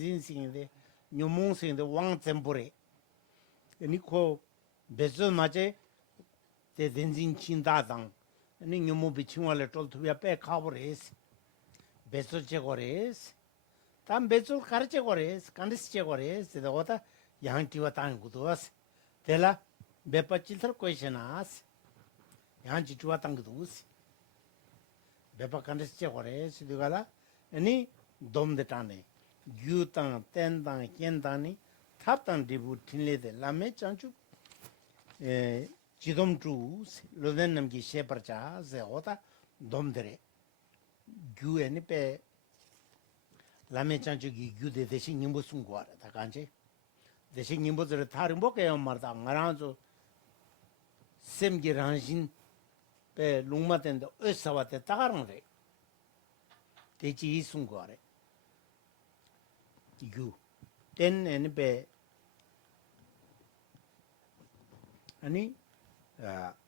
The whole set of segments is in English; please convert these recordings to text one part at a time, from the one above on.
denzin singde nyumung singde wang tsembure ni ko bezo maje te denzin chinda dang ni nyumu bichungwa le tol thubya pe khabores bezo che gores tam bezo karche gores kandis che gores de ota yang tiwa tang gudos tela bepa chilthar questionas yang chiwa tang gudus bepa kandis che gores digala ani dom de tane gyu tang ten tang kien tang ni thap tang dibu tinle de lame chanchu jidom chu loden nam ki she parcha ze ota dom dere gyu ani pe lame chanchu gi gyu de deshi nimbu sungwa ta kanche deshi nimbu zere tharing bo ke marta ngarang zo sem gi rangshin pe lungma ten de ösawa te tagarang re dechi sungwa re yu ten ani pe ani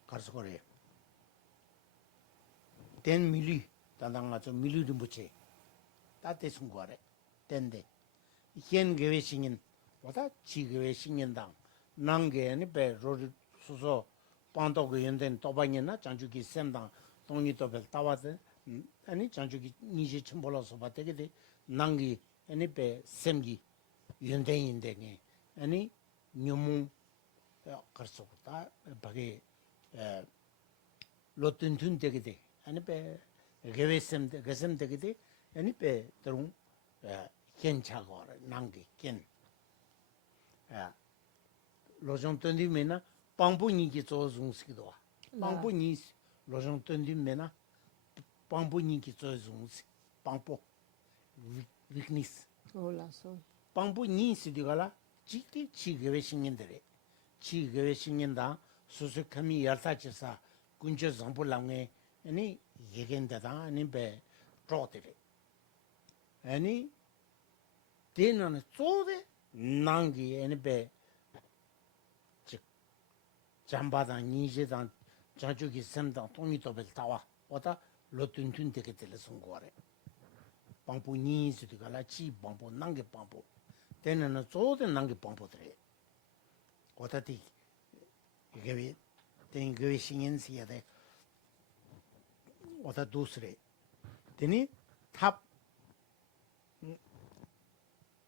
karskore ten mili tandang nga zo mili rimbuche ta te sungware ten de hien gewe shingin wata chi gewe shingin dang nang ge ani pe rori suso pangto ge yenden toba na chanchu ki sem dang tongi tobel tawa de ani chanchu ki nije chimbolo soba tege de nangi ani pe semgi yenden yinde nge ani nyumung karsokta bagi lo tuntun tege de ani pe gewe sem de gesem tege de ani pe terung ken chagor nangi ken lo jong tundi mena pangbu ni ki zo zung ski do pangbu ni lo jong tundi mena pangbu ni ki zo zung pangbu weakness 올라서 pangbu ni si digala chi gewe shingen dere chi gewe shingen da susu kami yarta chisa kunjo zambu lange ani yegen da ani be tro dere ani denan zode nangi ani be 잠바당 니제당 자주기 셈당 동이 도벨 타와 오다 로튼튼 되게 들려선 거래 방부 니스도 갈라치 방부 난게 방부 때는 저도 난게 방부들이 오다디 이게 땡게 신인시야 돼 오다 두스레 되니 탑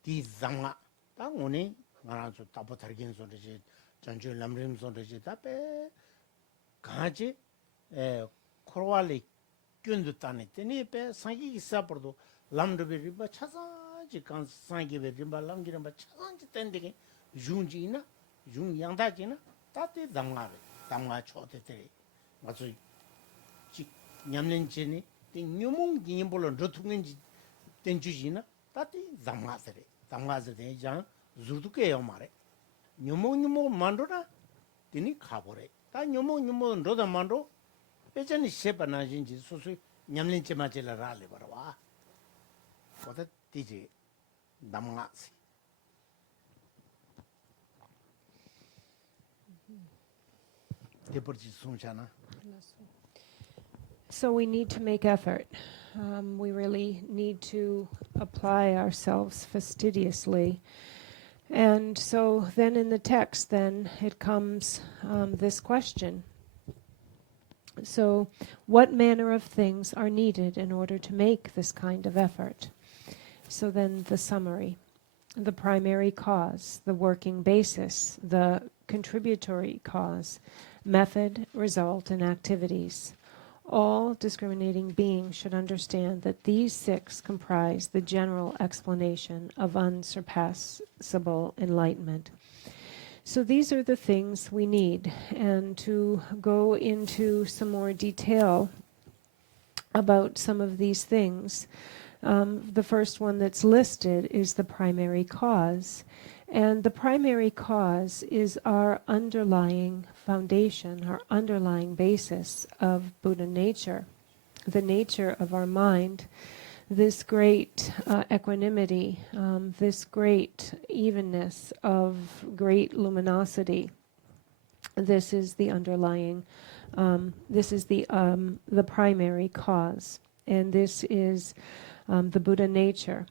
디장아 당 오니 나라서 답을 다르긴 소리지 전주 남림 소리지 답에 가지 코로알리 균도 따네 때니 배 상기 있어버도 람르비리 바 차상지 간 상기 베리 바 람기는 바 차상지 땐데게 중지나 중 양다지나 따때 담가 초대들이 맞아 지 냠는지니 띵 뉴몽 기님볼로 로퉁은지 땡주지나 따때 담가들이 장 주두게요 말에 뉴몽 만로나 되니 가보래 다 뉴몽 로다 만로 배전이 셰바나진지 소소 냠린지 맞을라 라래 봐라 어디 디지 남가시 대버지 송잖아. So we need to make effort. We really need to apply ourselves fastidiously. And so then in the text, then it comes this question. So what manner of things are needed in order to make this kind of effort? So then the summary, the primary cause, the working basis, the contributory cause, method, result, and activities. All discriminating beings should understand that these six comprise the general explanation of unsurpassable enlightenment. So these are the things we need. And to go into some more detail about some of these things, the first one that's listed is the primary cause. And the primary cause is our underlying foundation, our underlying basis of Buddha nature, the nature of our mind, this great equanimity, this great evenness of great luminosity. This is the underlying, this is the primary cause, and this is the Buddha nature.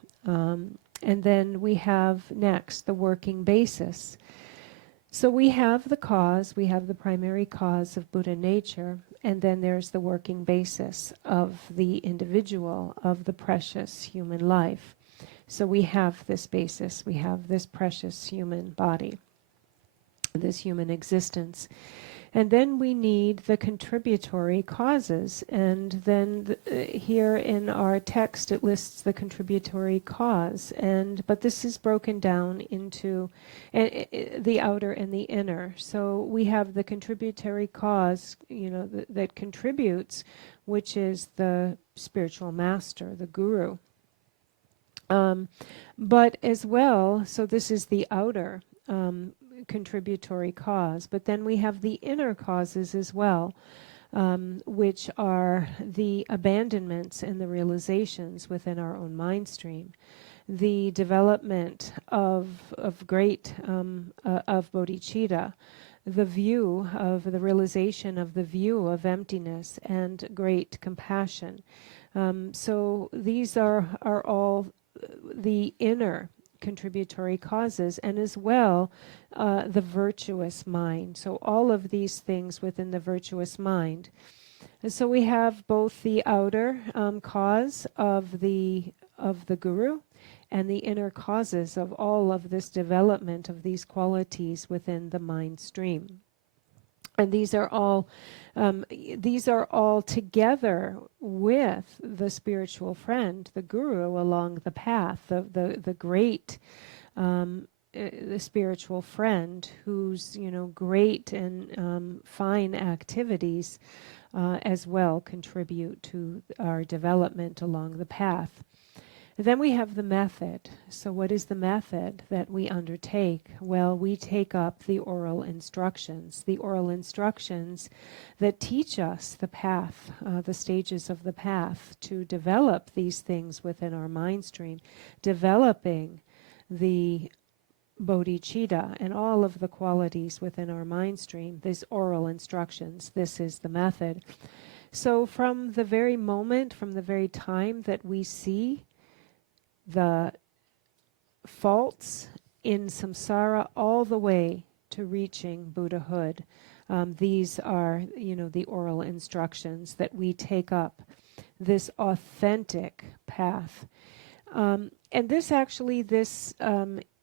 And then we have next the working basis. So we have the cause, we have the primary cause of Buddha nature, and then there's the working basis of the individual, of the precious human life. So we have this basis, we have this precious human body, this human existence. And then we need the contributory causes. And then here in our text it lists the contributory cause. But this is broken down into the outer and the inner. So we have the contributory cause, that contributes, which is the spiritual master, the guru. But as well, so this is the outer contributory cause, but then we have the inner causes as well, which are the abandonments and the realizations within our own mind stream, the development of great of bodhicitta, the view of the realization of the view of emptiness and great compassion. So these are all the inner contributory causes, and as well the virtuous mind. So all of these things within the virtuous mind. And so we have both the outer cause of the guru and the inner causes of all of this development of these qualities within the mind stream. And these are all together with the spiritual friend, the guru, along the path, the great the spiritual friend whose great and fine activities as well contribute to our development along the path. Then we have the method. So what is the method that we undertake? Well, we take up the oral instructions that teach us the path, the stages of the path to develop these things within our mind stream, developing the bodhicitta and all of the qualities within our mind stream, these oral instructions. This is the method. So from the very moment, from the very time that we see the faults in samsara all the way to reaching Buddhahood, these are, the oral instructions that we take up, this authentic path. And this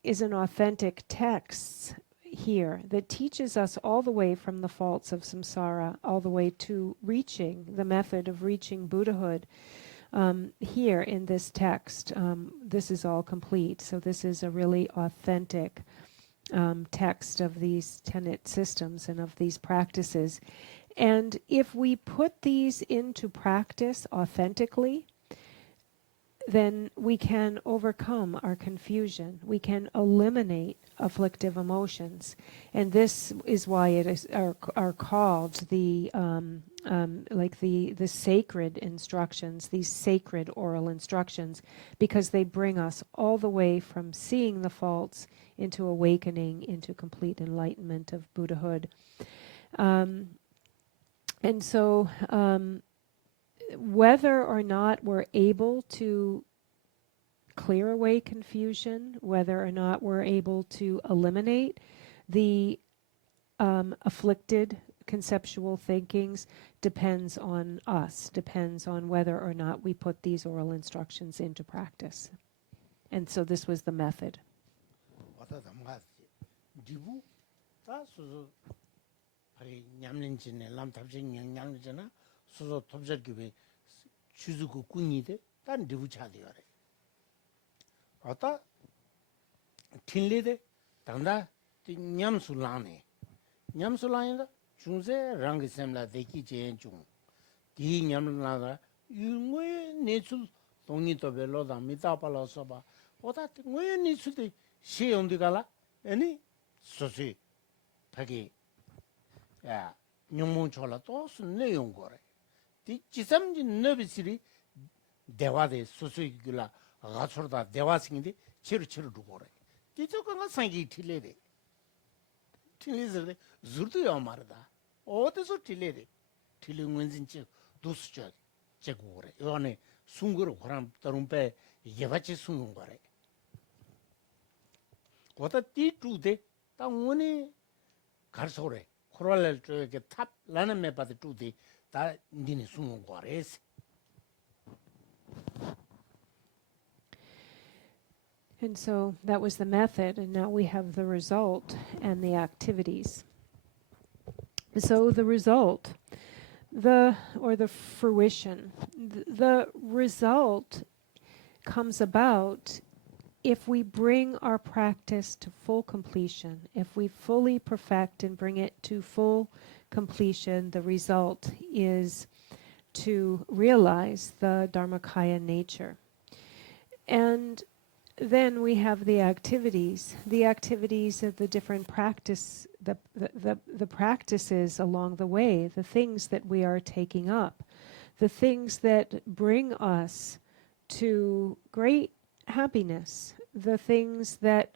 is an authentic text here that teaches us all the way from the faults of samsara, all the way to reaching the method of reaching Buddhahood. Here in this text, this is all complete. So this is a really authentic text of these tenet systems and of these practices. And if we put these into practice authentically, then we can overcome our confusion. We can eliminate afflictive emotions. And this is why it are called the sacred instructions, these sacred oral instructions, because they bring us all the way from seeing the faults into awakening, into complete enlightenment of Buddhahood. And so whether or not we're able to clear away confusion, whether or not we're able to eliminate the afflicted conceptual thinkings, depends on us, depends on whether or not we put these oral instructions into practice. And so this was the method. Ata tinlede tanda nyamsulane nyamsulane 중세 rangi semla deki jen chung di nyamlana ngwe nesul 동이 또 별로다 미타팔로 소바 오다 ngwe nesul 시용디 갈라 아니 소시 파기 야 nyumun chola 또 내용 거래 디 지삼지 너비시리 대화대 소수기라 가서다 대화생인데 치르치르 두고래 디저가 상기 틀레데 틀리즈데 줄도요 말다 어디서 틀레데 틀링은진지 도스죠 제고래 요네 숭거로 그럼 따름배 예바치 숭은 거래 거다 띠 두대 다 오니 가르소래 코랄을 저게 탑 라는 매 받을 두대 다 니네 숨은 거래스. And so that was the method, and now we have the result and the activities. So the result, the fruition, the result comes about if we bring our practice to full completion, if we fully perfect and bring it to full completion. The result is to realize the Dharmakaya nature. And then we have the activities of the different practice, the practices along the way, the things that we are taking up, the things that bring us to great happiness, the things that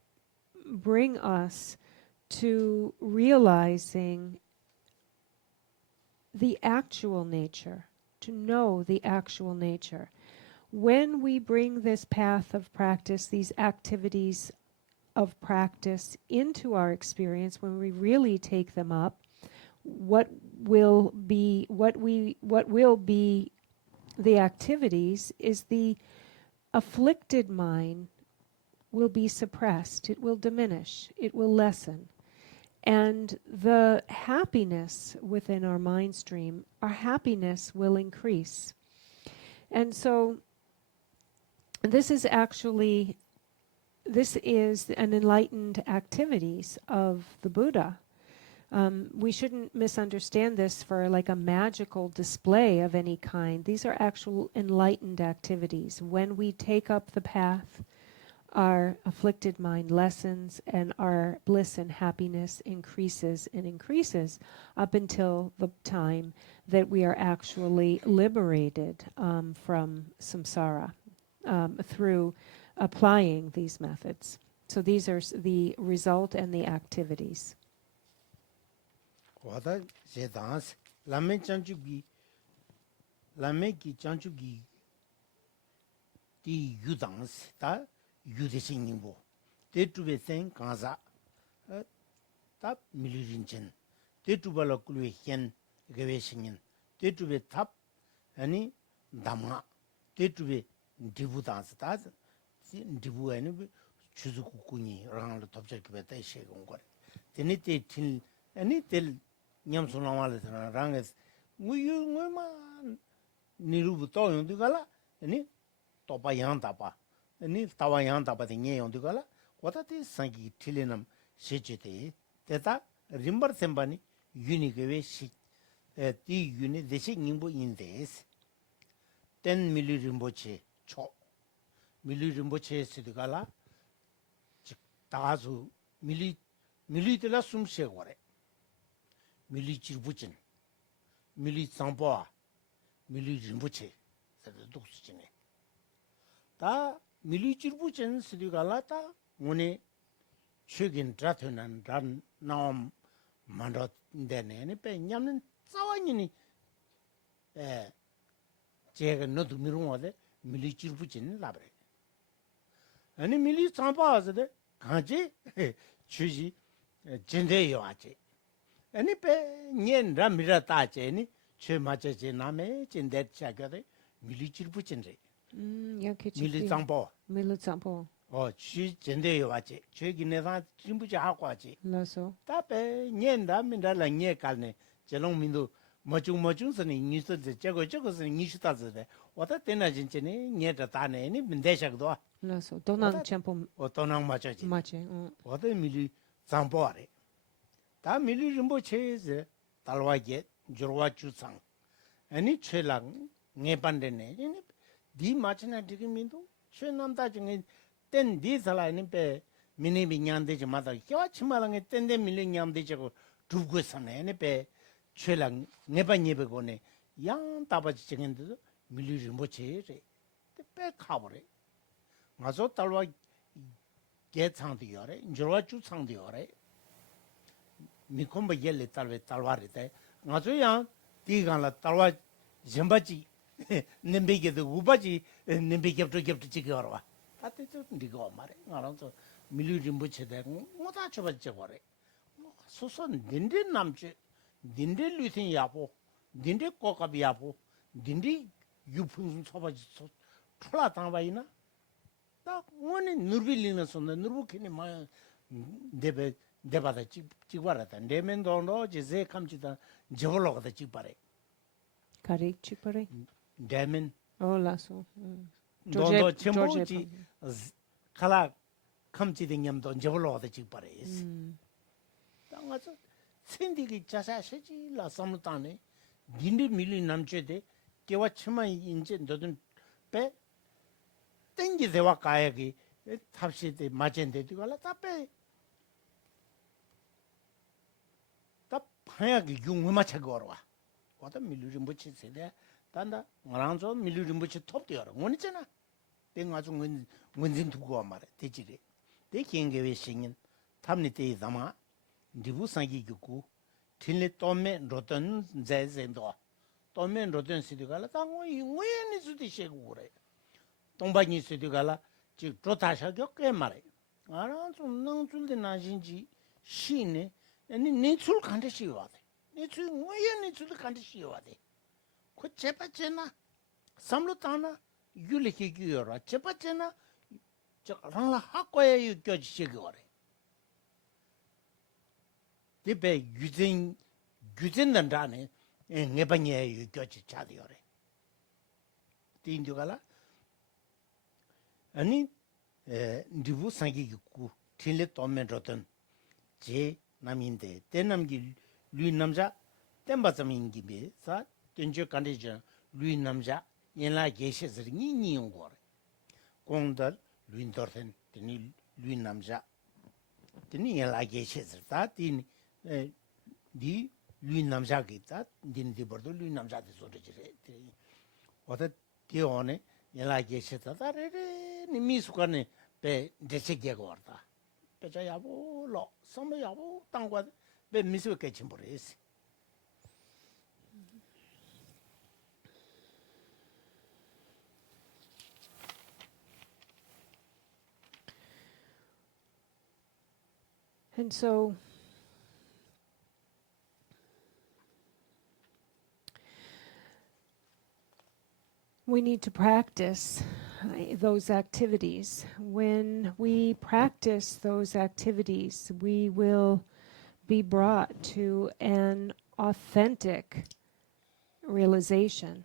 bring us to realizing the actual nature, to know the actual nature. When we bring this path of practice, these activities of practice into our experience, when we really take them up, what will be the activities is the afflicted mind will be suppressed, it will diminish, it will lessen. And the happiness within our mind stream, our happiness will increase. And so this is an enlightened activities of the Buddha. We shouldn't misunderstand this for like a magical display of any kind. These are actual enlightened activities. When we take up the path, our afflicted mind lessens and our bliss and happiness increases and increases up until the time that we are actually liberated from samsara through applying these methods. So these are the result and the activities. 와다 제단스 라멘 장주기 라메기 장주기 디 유단스 다 유대신님보 대투베생 강사 다 밀리린진 대투발로 꿀웨 현 게베신인 대투베 탑 아니 담마 대투베 디부단스 다 디부에는 주주국군이 랑을 덮적게 대시에 온 거래 데니테 til 아니 tel 냠소나말레나 랑에스 무유무만 니루부터 용두가라 아니 또바양다바 아니 타와양다바데 녜용두가라 와타티 상기 틸레남 시체테 데타 림버 셈바니 유니게베 시 티 유니 데시 닝보 인데스 10 밀리 림보체 초 밀리 림보체 시드가라 다수 밀리들라 숨쉬고래 밀리 지부진 밀리 상보아 밀리 림부체 독수지네 다 밀리 지부진 스리갈라타 오네 최근 드라트난 란 나옴 만들었는데네 배 냠는 싸워니니 제가 너도 미루어데 밀리 지부진 라브레 아니 밀리 상보아서데 가지 주지 진대요 아지 아니 배 년라 미라다제니 최마제제 남에 진대 차거데 밀리질 붙인데 밀리장보 치 진대요 아지 최기내다 진부지 하고 아지 라소 답에 년라 민달라 녀갈네 제롱민도 머중머중스니 니스데 저거스니 니슈다즈데 왔다 때나 진짜네 녀다 다네니 민대샤도 라소 도낭 챔포 도낭 맞지 맞지 왔다 밀리 장보아래 다 밀리 림보체제 달와게 저와 주상 아니 최랑 네반데네 디 마치나 디기민도 최남다 중에 땐 디살아니 배 미니비 냠데지 마다 겨와 치마랑에 땐데 밀리 냠데지고 두고서네 배 최랑 네반예베고네 양 다바지 정인데도 밀리 림보체제 배 카버래 맞아 달와 개창디요래 저와 주창디요래 미콤바 옐레 talwarite ngazoya tigala talwa zembaji nembegedo ubaji nembegebto gebto chigorwa tateto ndigo mare ngaranto 밀루 림부체데 뭐다 줘봤지 거래. 소선 딘딘 남지 딘딘 루틴 야보 딘딘 꼬갑이 야보 딘딘 유풍 소바지 소 틀라 당바이나 딱 원이 누르빌리는 손에 누르케니 마 데바다 찍바라다 데멘도노 제제 감지다 저걸로가다 찍바래 Kari chipare. 데멘 Oh, lasso. 도도 쳔보지 칼라 감지된 냠도 저걸로가다 찍바래 땅가서 생디기 자사시지 라삼르타네 딘디 밀리 남체데 개와 치마 인제 너든 빼 땡기 대와 가야기 탑시데 맞은데 디가라 답빼 답 파야기 용마 차거와 와다 밀리름 붙이 세대 단다 나랑저 밀리름 붙이 톱되어 원이잖아 땡 아주 원진 두고 말해 대지리 대 경계의 신인 탐니 때 담아 디부상기 교구 틸리 또메 로던 제젠도 또메 로던 시디가라 당고 이외니 수디 셰고 그래 동반이 수디가라 지 조타샤겨 꽤 말해 알아 좀 능줄데 나신지 시네 아니 니출 간데 시와데 니출 외니 출 간데 시와데 그 제빠제나 삼루타나 유리키 규여라 제빠제나 저 랑라 학과에 유겨지시 그래 디베 유진단다네 네방에 유겨지 차디요래 딘두가라 아니 디부 상기고 틸레 토멘로던 제 남인데 대남기 류 남자 템바자민기비 사 된저 간데저 류 남자 연라 계셔서 니니용 거래 공달 류인더텐 드니 류 남자 드니 연라 계셔서 다 딘 디 루인 남자기다 딘디 버도 루인 남자데 소리지래 어디 디오네 연락이 있었다래 니 미숙하네 배 대책이고 왔다 배자야고 로 섬야고 땅과 배 미숙게 침버리스 And so we need to practice those activities. When we practice those activities, we will be brought to an authentic realization,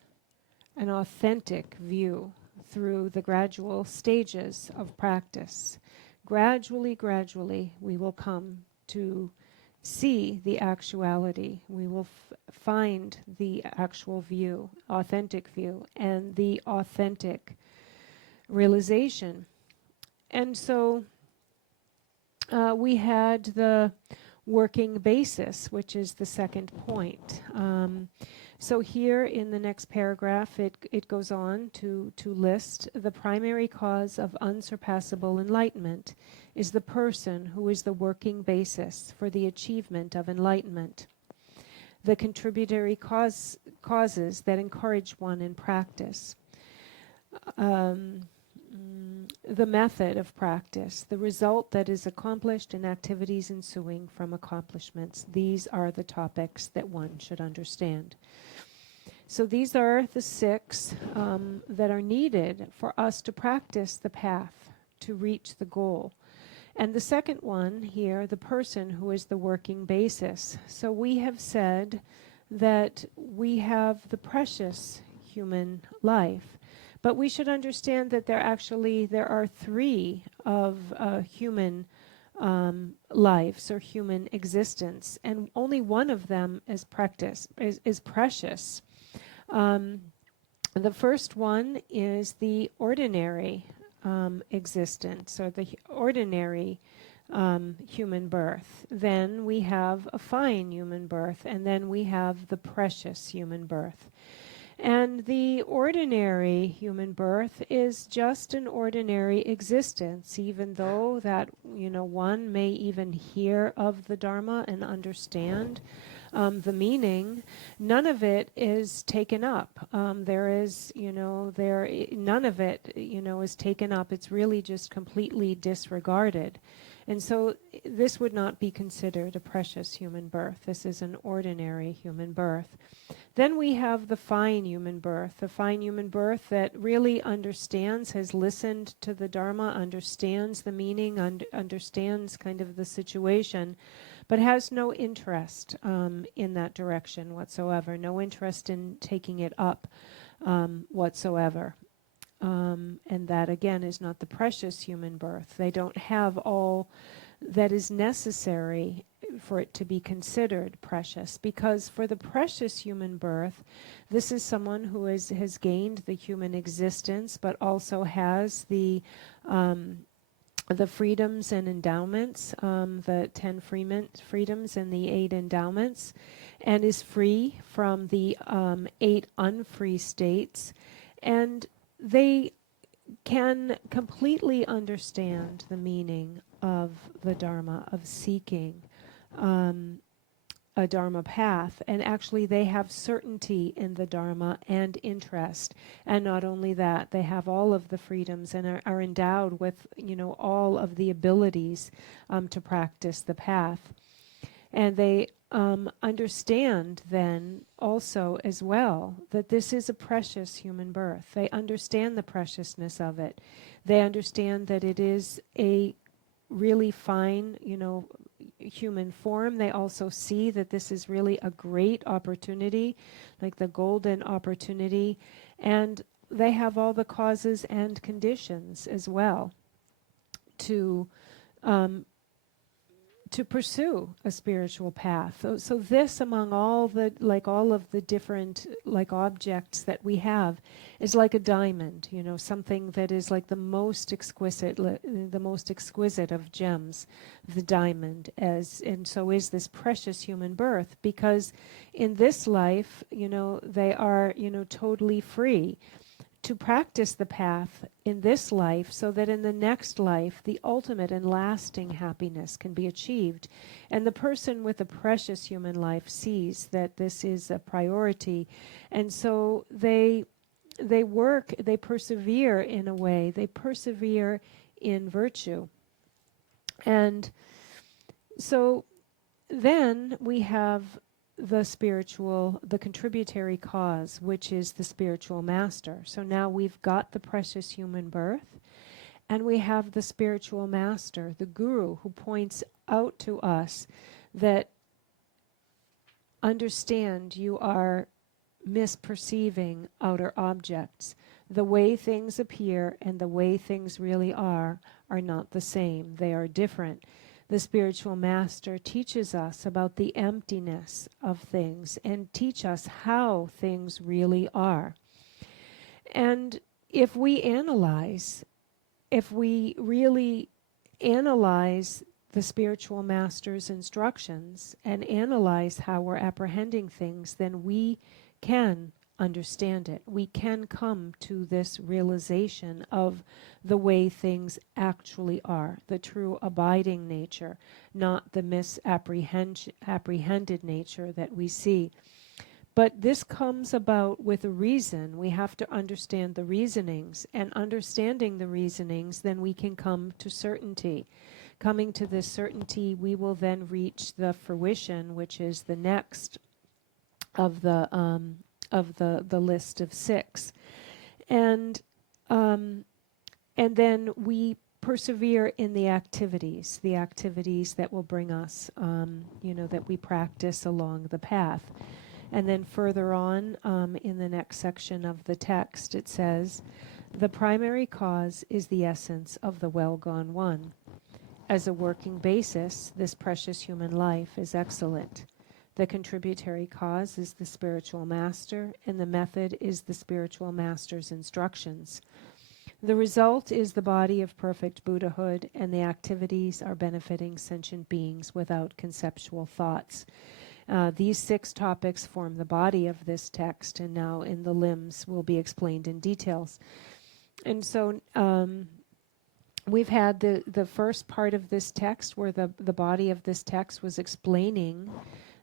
an authentic view through the gradual stages of practice. Gradually, we will come to see the actuality. We will find the actual view, authentic view, and the authentic realization. And so we had the working basis, which is the second point. So here in the next paragraph, it goes on to list the primary cause of unsurpassable enlightenment is the person who is the working basis for the achievement of enlightenment. The contributory causes that encourage one in practice. The method of practice, the result that is accomplished in activities ensuing from accomplishments. These are the topics that one should understand. So these are the 6 that are needed for us to practice the path to reach the goal. And the second one here, the person who is the working basis. So we have said that we have the precious human life. But we should understand that there are 3 of human lives or human existence, and only one of them is precious. The first one is the ordinary existence, or the ordinary human birth. Then we have a fine human birth, and then we have the precious human birth. And the ordinary human birth is just an ordinary existence, even though that, one may even hear of the Dharma and understand the meaning, none of it is taken up. None of it, is taken up. It's really just completely disregarded. And so this would not be considered a precious human birth. This is an ordinary human birth. Then we have the fine human birth, that really understands, has listened to the Dharma, understands the meaning, understands kind of the situation, but has no interest in that direction whatsoever, no interest in taking it up whatsoever. And that, again, is not the precious human birth. They don't have all that is necessary for it to be considered precious, because for the precious human birth, this is someone who has gained the human existence, but also has the freedoms and endowments, the 10 freedoms and the 8 endowments, and is free from the 8 unfree states, and they can completely understand the meaning of the Dharma, of seeking a Dharma path, and actually they have certainty in the Dharma and interest. And not only that, they have all of the freedoms and are endowed with, all of the abilities to practice the path. And they understand then also as well that this is a precious human birth. They understand the preciousness of it. They understand that it is a really fine, human form. They also see that this is really a great opportunity, like the golden opportunity, and they have all the causes and conditions as well to pursue a spiritual path. So this, among all of the different objects that we have, is like a diamond, something that is like the most exquisite of gems, the diamond, and so is this precious human birth, because in this life, they are, totally free to practice the path in this life, so that in the next life the ultimate and lasting happiness can be achieved. And the person with a precious human life sees that this is a priority, and so they persevere in a way, they persevere in virtue. And so then we have the contributory cause, which is the spiritual master. So now we've got the precious human birth, and we have the spiritual master, the guru, who points out to us that, understand, you are misperceiving outer objects. The way things appear and the way things really are not the same. They are different. The spiritual master teaches us about the emptiness of things and teach us how things really are. And if we really analyze the spiritual master's instructions and analyze how we're apprehending things, then we can understand it. We can come to this realization of the way things actually are, the true abiding nature, not the misapprehended nature that we see. But this comes about with a reason. We have to understand the reasonings, and understanding the reasonings, then we can come to certainty. Coming to this certainty, we will then reach the fruition, which is the next of the list of 6, and then we persevere in the activities that will bring us, that we practice along the path. And then further on, in the next section of the text, it says, "The primary cause is the essence of the well-gone one. As a working basis, this precious human life is excellent. The contributory cause is the spiritual master, and the method is the spiritual master's instructions. The result is the body of perfect Buddhahood, and the activities are benefiting sentient beings without conceptual thoughts." These 6 topics form the body of this text, and now in the limbs will be explained in details. And so we've had the first part of this text where the body of this text was explaining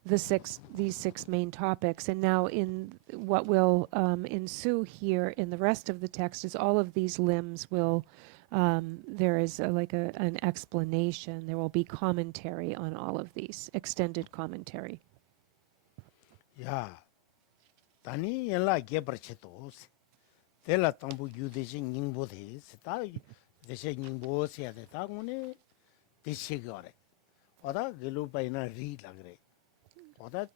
these six main topics. And now in what will ensue here in the rest of the text is all of these limbs will, there is an explanation. There will be commentary on all of these, extended commentary. 야, 다니 연락 개버치도 텔라 tambu 유대신 닝보데 다 대신 닝보세야 다 오늘 대시거래. 어다 글로바이나 리 라그래. 어다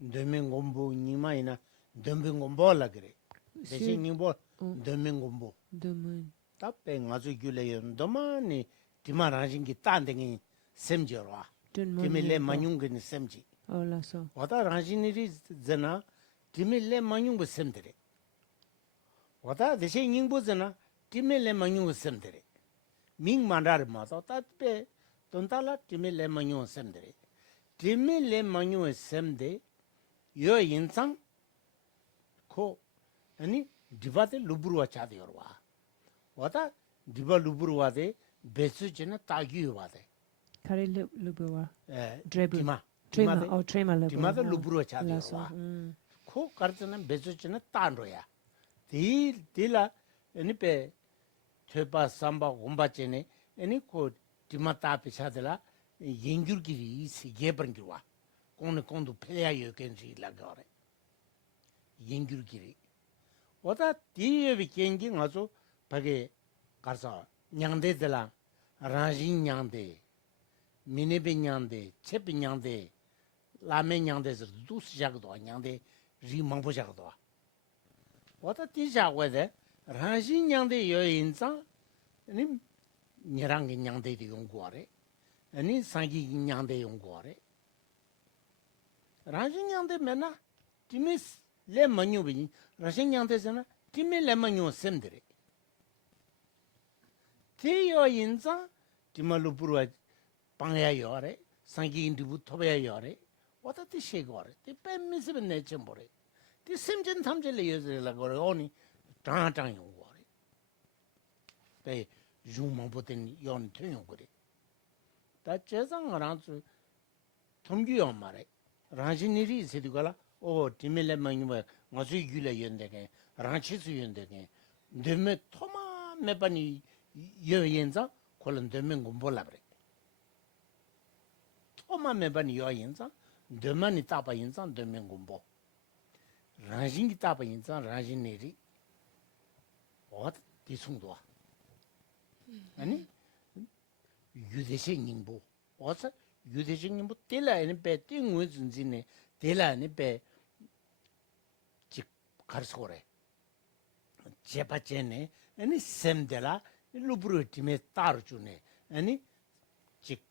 도밍곰보 니마이나 도밍곰보 라그래. 대신 닝보 도밍곰보. Domun. 답배 가지고 줄래요. 도마니 디마라진기 딴댕이 셈저와. 디밀레 마뇽근이 셈지. Olaso. wada ranjiniri zana dimele manyung semdere wada deshe nyingbo zana dimele manyung semdere ming mandar ma ta pe tontala dimele manyung semdere dimele manyung semde yo yinsang ko ani divate lubruwa chade yorwa wada diva lubruwa de besu jena tagyu wade Kari lubuwa. drebu Trema lubuwa. dimada lubruwa chade Olaso. yorwa ko kartana bezuchina tanroya dila eni pe thepa samba gomba chene eni ko dimata pichadela yengurgiri si gebrangirwa kondu pelya yokenji lagore yengurgiri oda diye bi kengi ngazo page karsa nyangde dela rajin nyangde minebe nyangde chepi nyangde lame nyangde dus jagdo nyangde ri mangpo jagdo wata ti jagwede rajin nyangde yo inza ni nyerangi nyangde de yongware ani sangi nyangde yongware rajin nyangde mena timis le manyu bi rajin nyangde sana timis le manyu semdere ti yo inza timalupurwa pangya yore sangi indibu tobya yore wata ti shegore ti pemmisebe nechembore ti semjen thamjele yezela gore oni tang yongore pe jumampoten yon thyongore ta chesang ranzu thomgyo mare rajiniri sedigala o timele manyuba ngasu yule yendege ranchisu yendege deme thoma mepani yeyenza kolon deme ngombolabre thoma mepani yeyenza demani tapa insan demengumbo rajin tapa insan rajin neri ot disungdo ani yudeshi nimbo osa yudeshi nimbo tela ene pe tingwe zinzine tela ene pe 직 가르소래 제바제네 아니 셈데라 루브르티메 따르주네 아니 직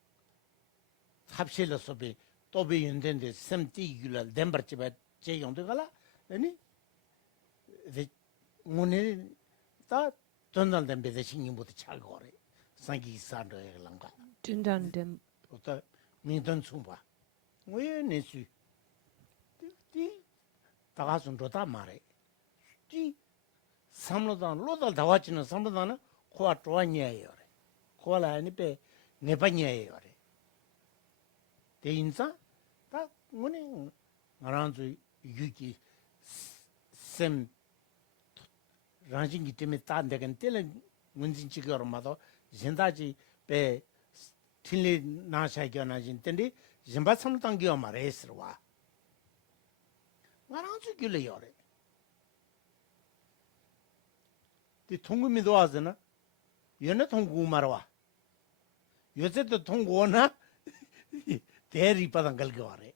합실로서비 또비 연된데 셈띠규라 덴버치바 제용도가라 아니 오늘 다 전달된 배대 신경부터 잘 거래 상기 산도에 랑가 Dundandem. 또 민던 숨바 왜 내수 띠 다가선 도다 말해 띠 삼로단 로달 다와치는 삼로단은 코아 좋아냐요 코라 아니베 네바냐요 대인사 딱 뭐네 나란주 유기 셈 란징기 때문에 딴데간 때는 문진 지거마도 현다지 배 틀리 나샤견아진 텐데 짐바 삼당겨 말했어와 나란주 길려요래 이 통금이도 와서나 연애 통구 말와 요새도 통구나 대리 바당 갈거래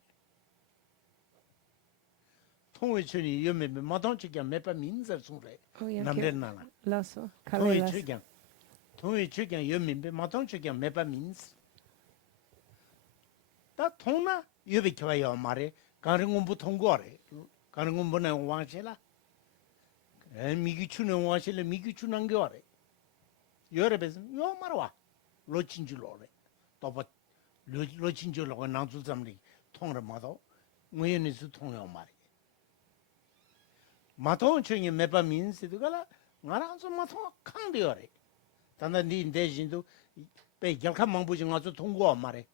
통외촌이 여매 마동치게 매파 민서 송래 남랬나나 Lasso. Kalelas. 통외촌이 여매 마동치게 매파 민서 다 통나 여비 켜요 말에 가는 공부 통과래 가는 공부는 왕실라 미기추는 왕실라 미기추는 거래 여러배서 요 말와 로친줄로래 또뭐 로친줄로가 나주점리 통을 마도 무연이수 통요 말이 마통청이 매바 민스도가라 나랑서 마통 강대요래 단단히 대신도 배 결칸 망부지 가서 통과 말해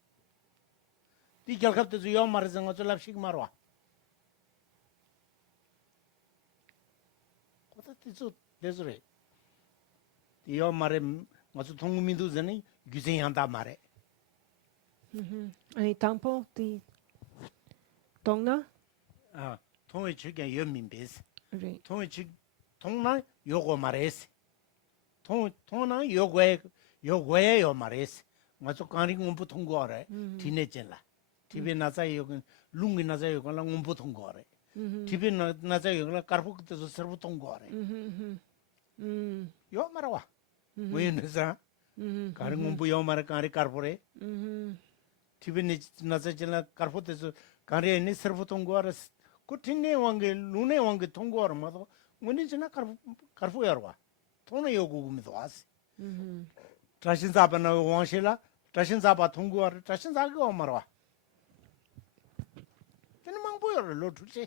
디 결합돼서 요 말해서 거 졸랍식 말와. 어떻게 되서래. 요 말에 맞아 통민도 전에 규제한다 말해. 아니 tampo the 동나? 아, 통의 측에 연민베스. Right. 통의 측 통나 요거 말했어. 통나 요거에 요 말했어. 맞아 간이 공부 통과하래. 뒤내잖아. 집에 나자 요건 룽이 나자 요건 공부 통과하래. 집에 나자 요건 까르푸크에서 서브 통과하래. 요 말아와. 왜 너자? 가는 공부 요 말에 간이 까르푸래. 집에 나자잖아 까르푸크에서 간이 서브 통과하래. 그팀내 왕게 루네 왕게 통과하러 마도 뭐니지나 까르푸야로. 돈의 요구금도 왔어. 자신사바나 왕실라 자신사바 통과하러 자신사가 엄마로. 저는 망보여를 놓치지.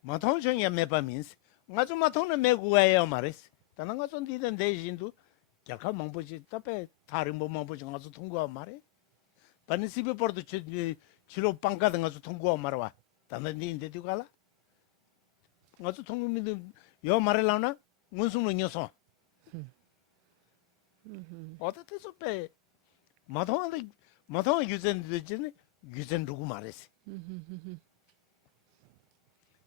마통청이 매바민스. 가서 마통은 매구해요 말했어. 다른 가서 니든 대신도 약간 망보지 답에 다른 뭐 망보지 가서 통과 말해. 반은 집에 버도 치료 빵 같은 가서 통과 말아. 다른 니인데 뒤가라. 가서 통과민도 요 말을라나 문수는 녀석. 어떻게서 빼 마통은 유전되지는 유전 누구 말했어.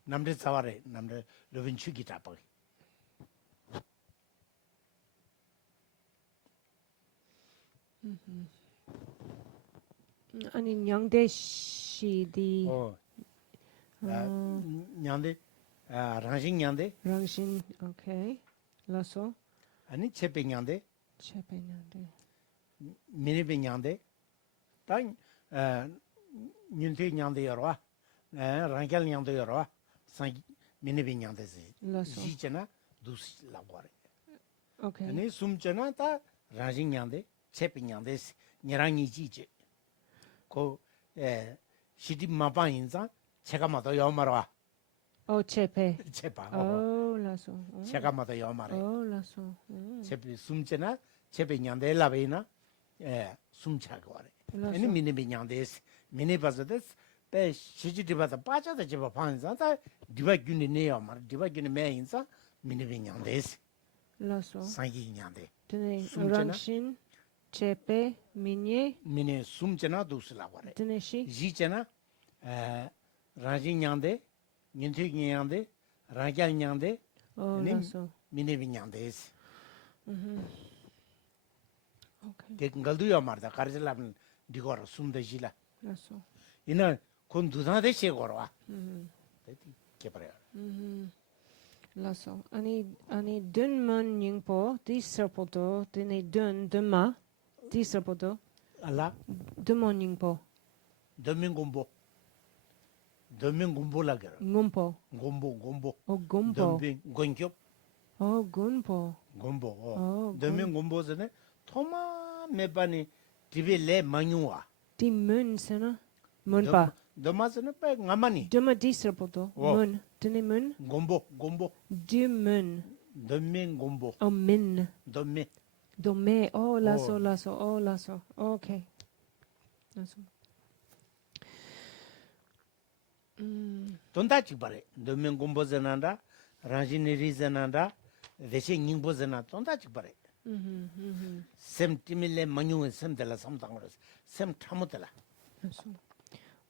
남들 사와래 남들 러빈 추기 잡아. 아니 냥대 씨 the 냥데 랑신 냥데 랑신 okay 라소 아니 체백 냥데 체페냐데 미니베 냥데 땅 윤태 냥데 여러 랑kel 냥데 여러 상 미니베 냥데지 라소 지잖아 두스 라고래 okay 아니 숨잖아 다 랑신 냥데 체백 냥데 니랑이 지지 고 시디 마방 인자 제가 마도 여마라 체페 제바 라소 제가 마도 여마래 라소 제비 숨잖아 제비 냥데 라베나 숨차고 와래 아니 미니베 냥데 미니 바자데스 배 시지디바다 빠져다 제바 판자다 디바균이 내요 말 디바균이 매인자 미니베 냥데 라소 상기 냥데 드네 숨잖아? 랑신 체페 미니 미니 숨잖아 두스라고 와래 드네시 지잖아 라지 냥데 닌티 냥데 라갈 냥데 라소 미니베 냥데 okay 개근갈도요 말다 가르질라면 디거라 숨대지라 라소 이날 kon 두사데 시고라 개버려 라소 아니 든먼 닝포 디서포도 드네 든마 디서포도 알라 든먼 닝포 더민곰보라 그러 곰포 곰보 곰포 더민 곤교 곰포 곰보 더민곰보서네 토마 메바니 디벨레 마뉴와 디문스나 문바 더마서네 빼 가마니 드마 디서포도 문 드네 문 곰보 디문 더민곰보 민 더민 도메 라소 오케이 라소 돈다치 바래 더민곰보서난다 라지니리자난다 대신 닝보서나 돈다치 바래 셈티밀레 마뉴에 셈달라 삼당으로 셈 타모달라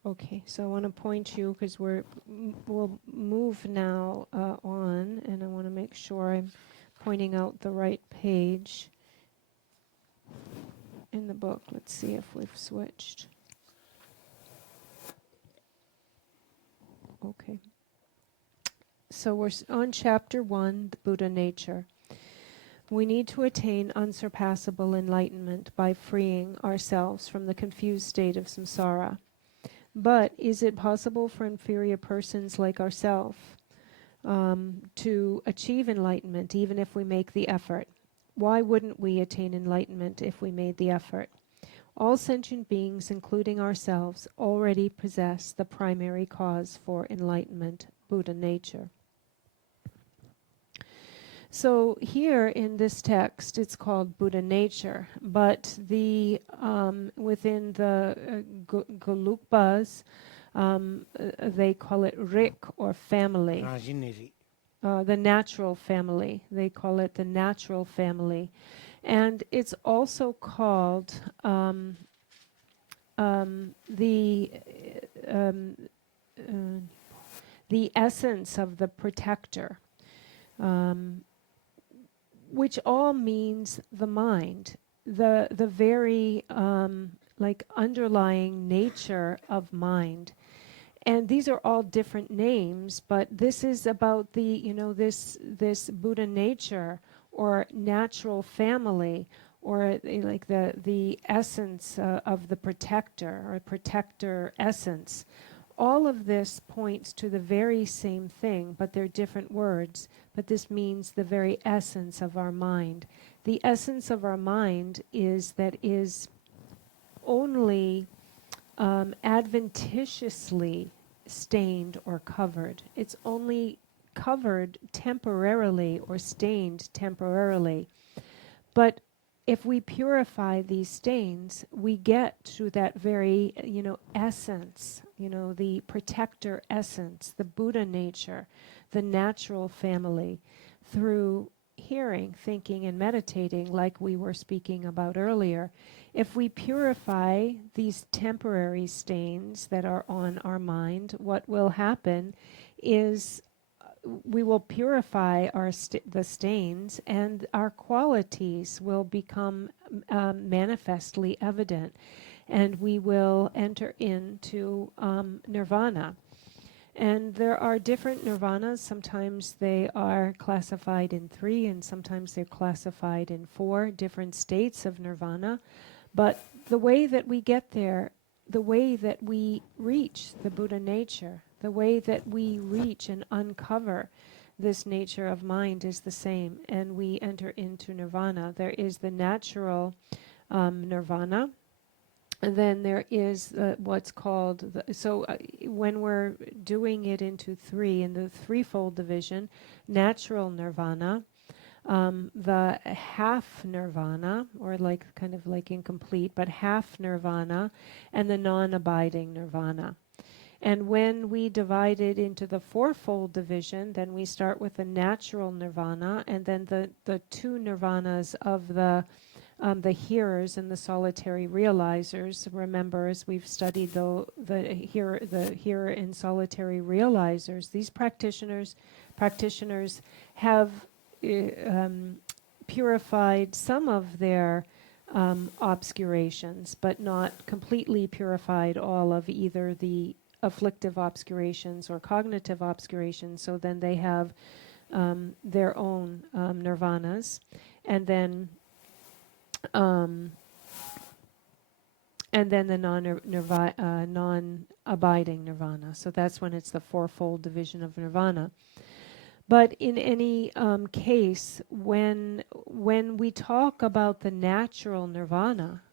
Okay, so I want to point you because we'll move now on, and I want to make sure I'm pointing out the right page in the book. Let's see if we've switched. Okay. So we're on chapter 1, the Buddha nature. We need to attain unsurpassable enlightenment by freeing ourselves from the confused state of samsara. But is it possible for inferior persons like ourselves to achieve enlightenment even if we make the effort? Why wouldn't we attain enlightenment if we made the effort? All sentient beings, including ourselves, already possess the primary cause for enlightenment, Buddha nature. So here in this text, it's called Buddha nature, but the within the Gelugpas, they call it Rik or family, Rajiniri. the natural family. They call it the natural family, and it's also called um, the essence of the protector. Which all means the mind, the very like underlying nature of mind. And these are all different names, but this is about the, this Buddha nature or natural family, or like the essence of the protector or protector essence. All of this points to the very same thing, but they're different words. But this means the very essence of our mind. The essence of our mind is only adventitiously stained or covered. It's only covered temporarily or stained temporarily. But if we purify these stains, we get to that very, essence, the protector essence, the Buddha nature, the natural family, through hearing, thinking, and meditating, like we were speaking about earlier. If we purify these temporary stains that are on our mind, what will happen is we will purify the stains, and our qualities will become manifestly evident, and we will enter into nirvana. And there are different nirvanas. Sometimes they are classified in 3, and sometimes they're classified in 4 different states of nirvana. But the way that we get there, the way that we reach the Buddha nature, the way that we reach and uncover this nature of mind is the same, and we enter into nirvana. There is the natural nirvana, and then there is what's called, when we're doing it into 3, in the threefold division, natural nirvana, the half nirvana, or kind of like incomplete, but half nirvana, and the non-abiding nirvana. And when we divide it into the fourfold division, then we start with the natural nirvana, and then the 2 nirvanas of the hearers and the solitary realizers. Remember, as we've studied the hearer and solitary realizers, these practitioners have purified some of their obscurations, but not completely purified all of either the afflictive obscurations or cognitive obscurations. So then they have their own nirvanas, and then the non-abiding nirvana. So that's when it's the fourfold division of nirvana. But in any case, when we talk about the natural nirvana,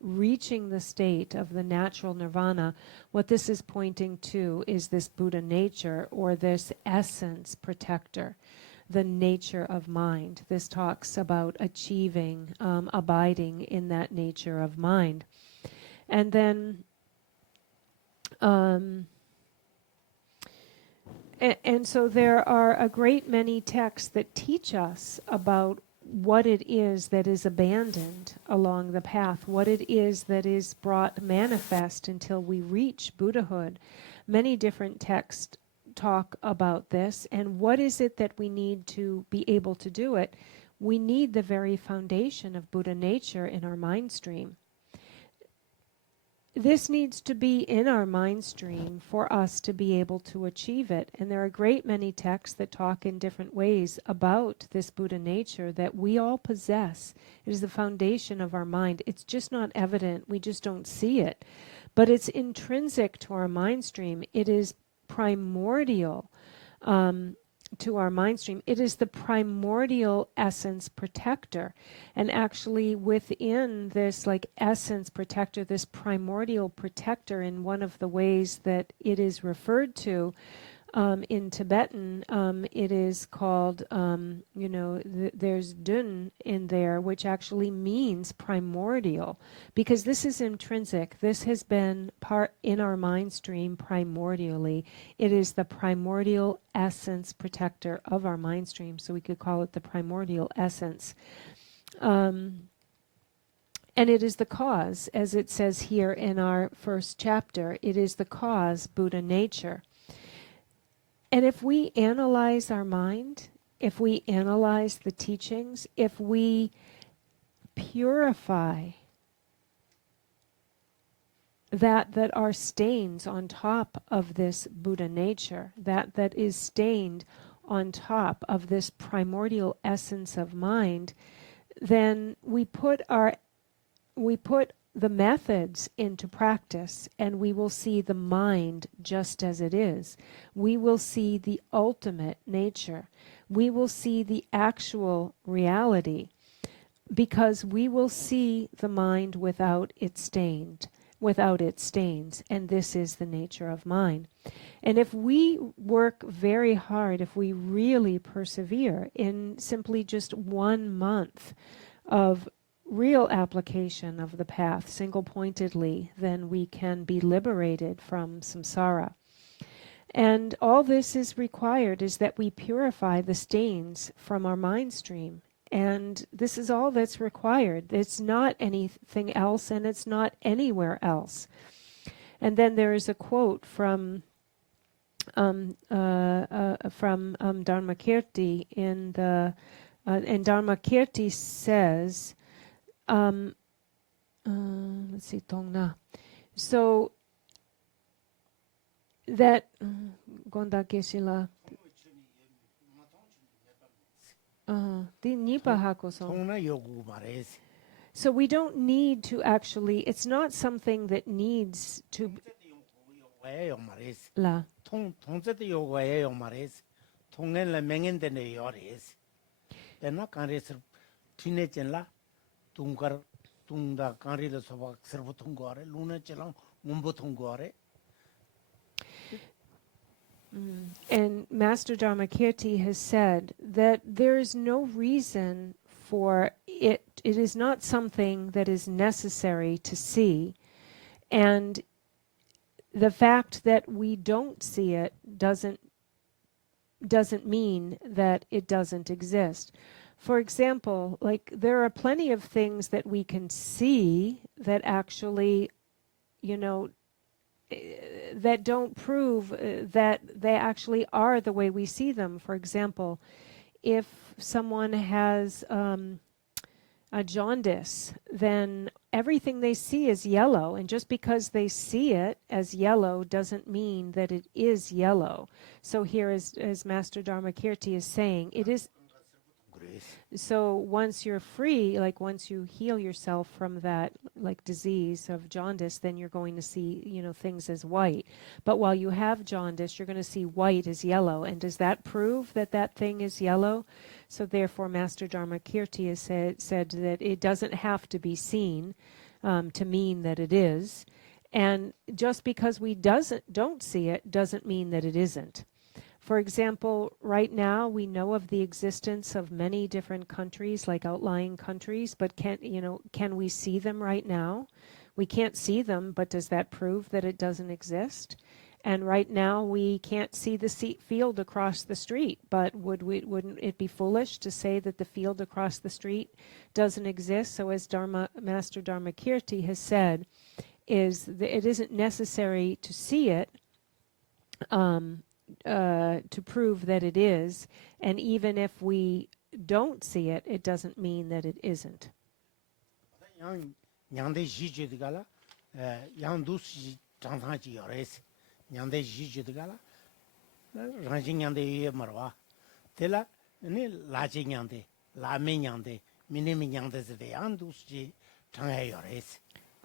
reaching the state of the natural nirvana, what this is pointing to is this Buddha nature, or this essence protector, the nature of mind. This talks about achieving, abiding in that nature of mind. And then and so there are a great many texts that teach us about what it is that is abandoned along the path, what it is that is brought manifest until we reach Buddhahood. Many different texts talk about this, and what is it that we need to be able to do it? We need the very foundation of Buddha nature in our mind stream. This needs to be in our mind stream for us to be able to achieve it. And there are a great many texts that talk in different ways about this Buddha nature that we all possess. It is the foundation of our mind. It's just not evident. We just don't see it. But it's intrinsic to our mind stream. It is primordial to our mind stream. It is the primordial essence protector. And actually within this essence protector, this primordial protector, in one of the ways that it is referred to, In Tibetan, it is called, there's dun in there, which actually means primordial, because this is intrinsic. This has been part in our mind stream primordially. It is the primordial essence protector of our mind stream, so we could call it the primordial essence. And it is the cause, as it says here in our first chapter, it is the cause, Buddha nature. And if we analyze our mind, if we analyze the teachings, if we purify that are stains on top of this Buddha nature, that is stained on top of this primordial essence of mind, then we put the methods into practice, and we will see the mind just as it is. We will see the ultimate nature. We will see the actual reality, because we will see the mind without its stains, and this is the nature of mind. And if we work very hard, if we really persevere in simply just 1 month of real application of the path single-pointedly, then we can be liberated from samsara. And all this is required is that we purify the stains from our mind stream. And this is all that's required. It's not anything else, and it's not anywhere else. And then there is a quote from Dharmakirti in the and Dharmakirti says, let's see, Tongna. So that Gonda Gesila the Nipa Hakoso. So we don't need to actually, it's not something that needs to la. And Master Dharmakirti has said that there is no reason for it. It is not something that is necessary to see. And the fact that we don't see it doesn't mean that it doesn't exist. For example, like there are plenty of things that we can see that actually, that don't prove that they actually are the way we see them. For example, if someone has a jaundice, then everything they see is yellow, and just because they see it as yellow doesn't mean that it is yellow. So here, as Master Dharmakirti is saying, it is. So once you're free, like once you heal yourself from that like disease of jaundice, then you're going to see, things as white. But while you have jaundice, you're going to see white as yellow. And does that prove that that thing is yellow? So therefore, Master Dharmakirti has said that it doesn't have to be seen to mean that it is. And just because we don't see it doesn't mean that it isn't. For example, right now we know of the existence of many different countries, like outlying countries, but can we see them right now? We can't see them, but does that prove that it doesn't exist? And right now we can't see the field across the street, but wouldn't it be foolish to say that the field across the street doesn't exist? So as Master Dharmakirti has said, it isn't necessary to see it to prove that it is, and even if we don't see it, it doesn't mean that it isn't.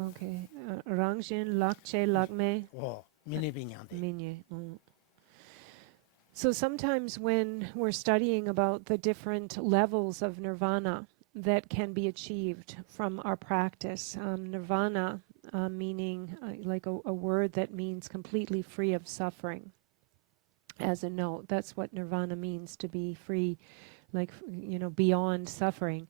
Okay, Rangjin Lakche Lakme Minye. So sometimes when we're studying about the different levels of nirvana that can be achieved from our practice, nirvana meaning like a word that means completely free of suffering. as a note. That's what nirvana means, to be free, like, beyond suffering.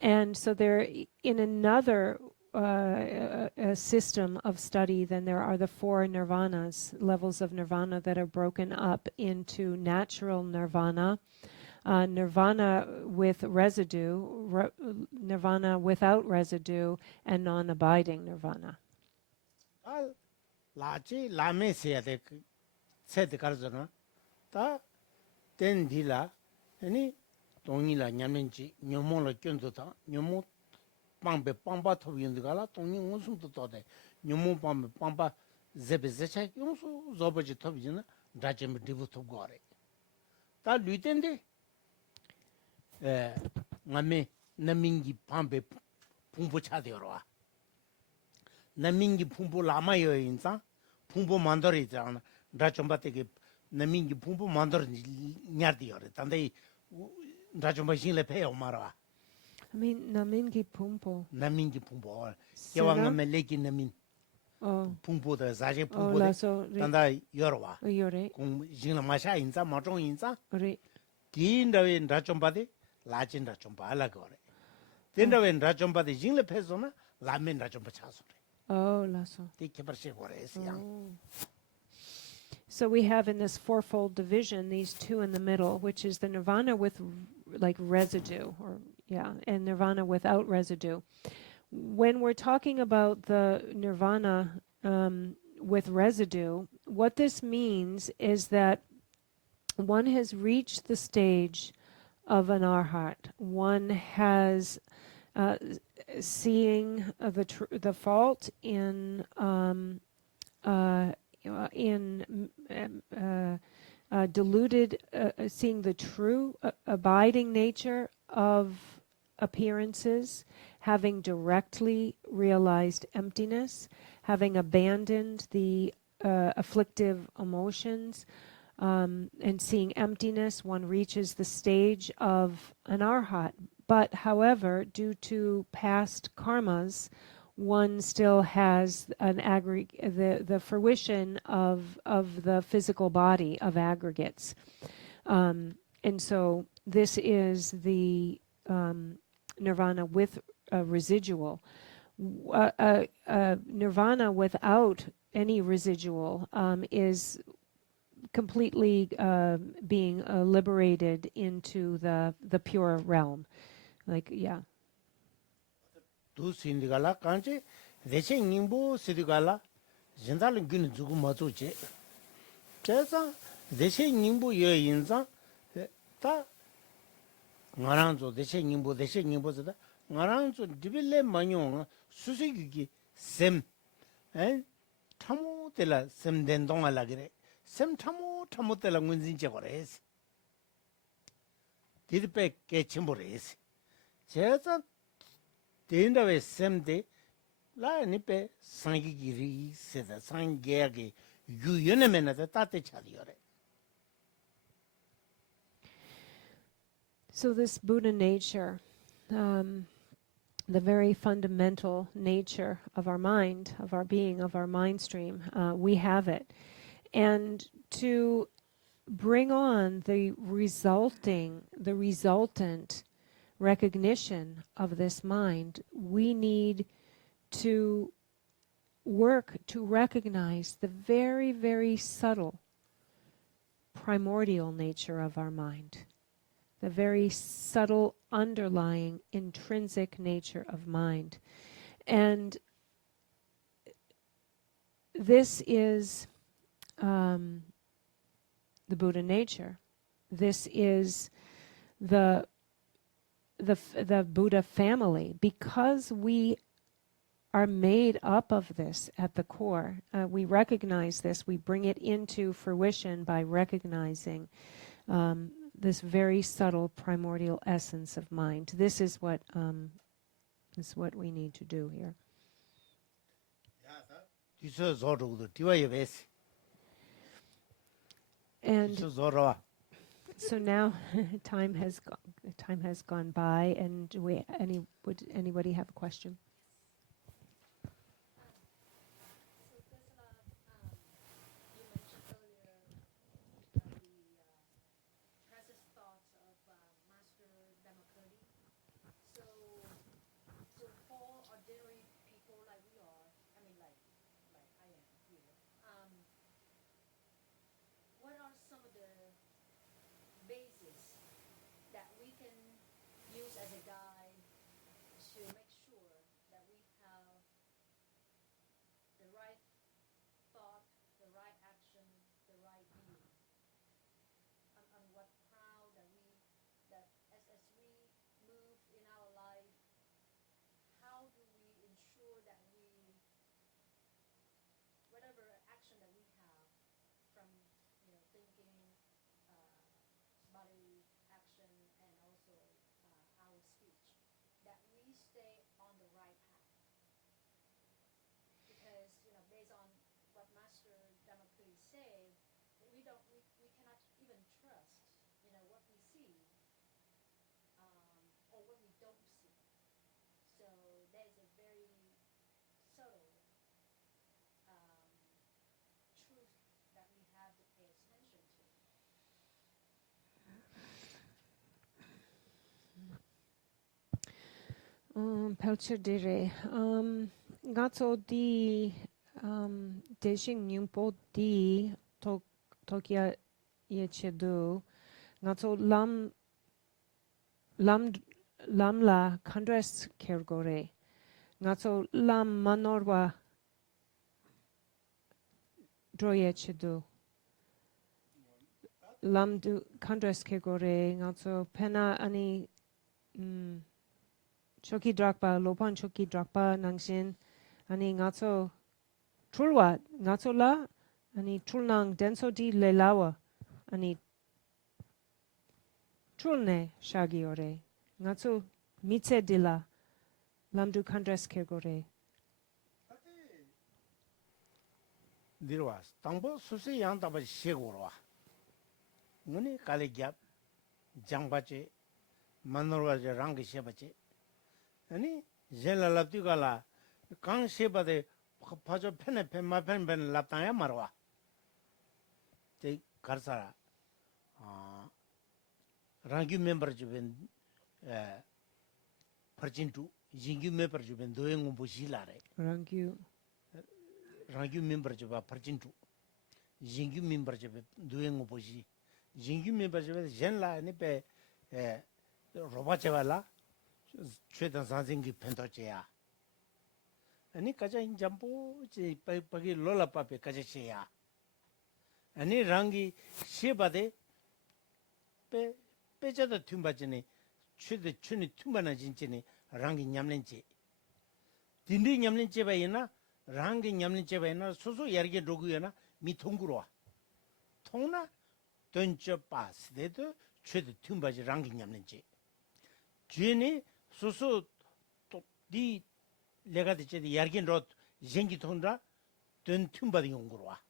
And so there, in another a system of study, then there are the 4 nirvanas, levels of nirvana, that are broken up into natural nirvana, nirvana with residue, nirvana without residue, and non-abiding nirvana. 라지 라메시아데 세드 가르잖아. 다 덴디라 아니 동이라 냠는지 녀모로 견도다. 녀모 빵베 빵바 토비인데가라 동이 온숨도 떠대. 녀모 빵베 빵바 제베제차 용수 조버지 토비지나 다jem 디부토 거래. 다 류텐데 ngame namingi pambe pumbu chadeorwa namingi pumbu lama yo inza pumbu mandori jana rachomba tege namingi pumbu mandor nyardi yore tande rachomba shinle pe omara I mean, namingi pumpo. namingi pumbu kewa ngame leki namin pumbu de zaje pumbu de tanda yorwa Yore. kum jingla masha inza matong inza Re. kindawe rachomba de 라진다 좀 발라 거래. 된다wen 라좀바데 징레 페소나 라멘 라좀바 차소래. Oh, lasso. 디케버시 거래스양. So we have in this fourfold division these 2 in the middle, which is the nirvana with like residue, and nirvana without residue. When we're talking about the nirvana with residue, what this means is that one has reached the stage of an arhat. One has seeing the fault in deluded, seeing the true abiding nature of appearances, having directly realized emptiness, having abandoned the afflictive emotions, and seeing emptiness, one reaches the stage of an arhat. But however, due to past karmas, one still has the fruition of the physical body of aggregates. And so this is the nirvana with residual. Nirvana without any residual is completely being liberated into the pure realm. Like, yeah. 두 신디갈라 간지 대체 님보 시디갈라 진달은 균 주고 맞우지. 그래서 대체 님보 여인자 다 나랑조 대체 님보서다 나랑조 디빌레 마뇽 수수기기 셈 타모텔라 셈된 동알라 그래. 셈 타모텔라 문진제 거래스. 디드백 개침보래스. 제가 된다왜 셈데 라니페 상기기리 세다 상게게 유연에면다 따뜻 차디요래. So this Buddha nature, the very fundamental nature of our mind, of our being, of our mind stream, we have it. And to bring on the resultant recognition of this mind, we need to work to recognize the very, very subtle primordial nature of our mind, the very subtle underlying intrinsic nature of mind. And this is the Buddha nature. This is the Buddha family. Because we are made up of this at the core, we recognize this, we bring it into fruition by recognizing this very subtle primordial essence of mind. This is what we need to do here. And so now time has gone by, and would anybody have a question? You mentioned earlier use as a guide to make sure that we have the right thought, the right action, the right view on what proud that as we move in our life, how do we ensure that whatever action that we have from thinking, uh, body action, and also our speech, that we stay on the right path. Because based on what Master Dhammakri said, we cannot even trust what we see or what we don't see. So there's a very subtle truth that we have to pay attention to. Pelchadire. Gatso di Deshing Nyumpo di Tokia Yechedu. Gatso Lamla Kandres Kergore. Gatso Lam Manorwa Droyechedu. Lam du Kandres Kergore. Gatso Pena Ani Choki Drakpa, Lopan Choki Drakpa Nangshin, Ani Gatso Trulwa, Gatso La, Ani Trulnang Denso di Lelawa, Ani Trulne Shagi Ore, Gatso Mitse Dila, Lamdu Kandres Kergore. Dirwa, Tangbo Susi Yang Taba Shegurwa. Muni Kali Gyap, Jangbache, Manorwa Rangi Shebache. 아니 젤라 랍티가라 강셰바데 파조 펜에 펜마펜 랍타야 마르와 제 가르사라 랑규 멤버 주변 퍼진투 징규 멤버 주변 도행고 보시라래 Rangyu. 랑규 멤버 주바 퍼진투 징규 멤버 주변 도행고 보시 징규 멤버 주변 젠라 니페 로바체발라 최단 사진기 펜도체야. 아니 가자 인잠보 지 빠기 롤라빠페 가자체야. 아니 랑기 시바데 빼 빼자도 튠바지니 최대 춘이 튠바나 진짜니 랑기 냠렌지. 딘디 냠렌지 바이나 랑기 냠렌지 바이나 소소 야르게 로그야나 미통구로와. 통나 던져 빠스데도 최대 튠바지 랑기 냠렌지. 주인이 소소 또디 내가 대체 야르긴 로 쟁기 통다 된 튠바디 연구로와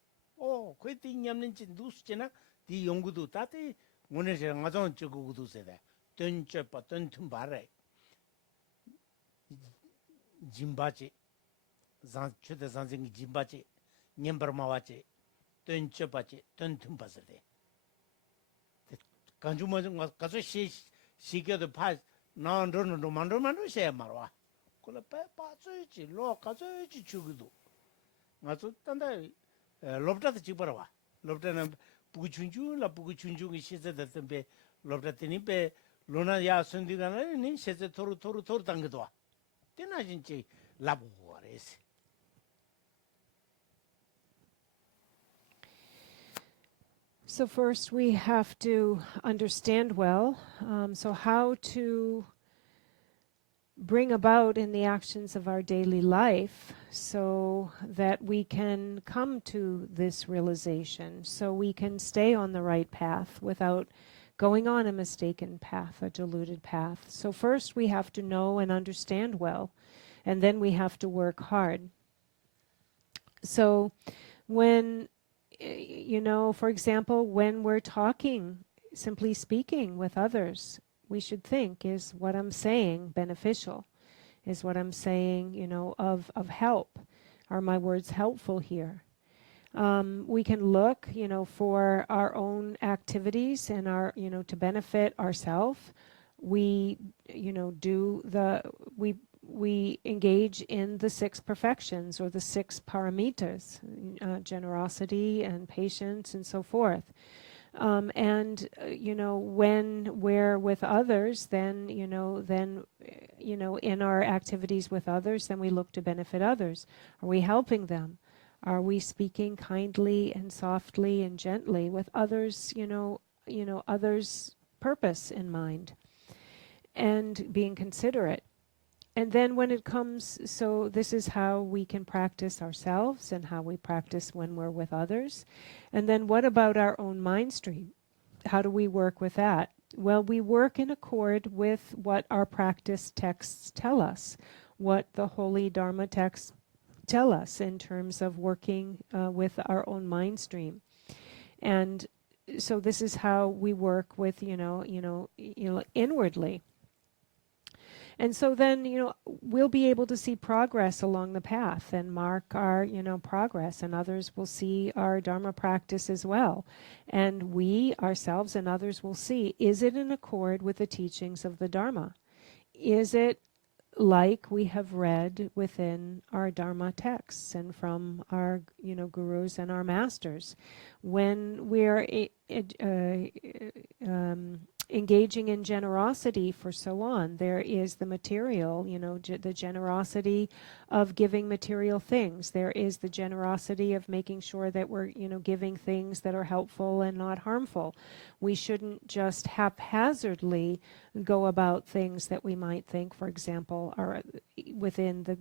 그때 냠는지 누스잖아 디 연구도 따때 오늘 제가 가정 저거도 세대 던져빠 던 튠바래 짐바지 산 최대 산생이 짐바지 냠버마와지 던져빠지 던 튠바서대 간주마 좀 가서 시겨도 파 나한테는 만들면 셔야 말와. 그래 빠져야지 로 가져야지 주기도. 맞아 단다 롭다도 집어라. 롭다는 부구춘주라 부구춘주기 시세됐던데 롭다더니 배 로나야 선디가는 니 시세 토로 당겨도 와. 때나 진짜 라보고 그래서. So first we have to understand well, so how to bring about in the actions of our daily life so that we can come to this realization, so we can stay on the right path without going on a mistaken path, a deluded path. So first we have to know and understand well, and then we have to work hard. So when for example, when we're talking, simply speaking with others, we should think, is what I'm saying beneficial? Is what I'm saying, of help? Are my words helpful here? We can look, for our own activities and to benefit ourselves. We, we engage in the 6 perfections or the 6 paramitas, generosity and patience and so forth. And when we're with others, then in our activities with others, then we look to benefit others. Are we helping them? Are we speaking kindly and softly and gently with others? Others' purpose in mind, and being considerate. And then when it comes, so this is how we can practice ourselves and how we practice when we're with others. And then what about our own mind stream? How do we work with that? Well, we work in accord with what our practice texts tell us, what the holy Dharma texts tell us in terms of working with our own mind stream. And so this is how we work with, inwardly. And so then, we'll be able to see progress along the path and mark our, progress, and others will see our Dharma practice as well. And we ourselves and others will see, is it in accord with the teachings of the Dharma? Is it like we have read within our Dharma texts and from our, gurus and our masters? When we're engaging in generosity for so on, there is the material, the generosity of giving material things. There is the generosity of making sure that we're, giving things that are helpful and not harmful. We shouldn't just haphazardly go about things that we might think, for example, are within the,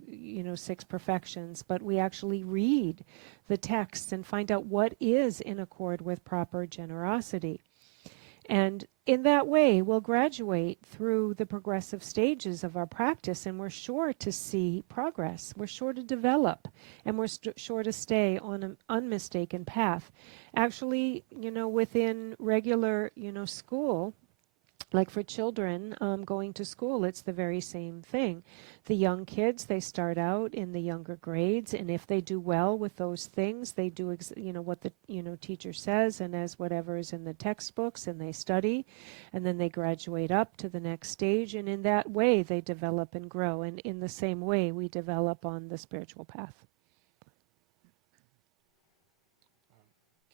6 perfections, but we actually read the texts and find out what is in accord with proper generosity. And in that way, we'll graduate through the progressive stages of our practice, and we're sure to see progress. We're sure to develop, and we're sure to stay on an unmistaken path. Actually, within regular, school, like for children going to school, it's the very same thing. The young kids, they start out in the younger grades, and if they do well with those things, they do what the teacher says and as whatever is in the textbooks, and they study, and then they graduate up to the next stage, and in that way they develop and grow. And in the same way, we develop on the spiritual path.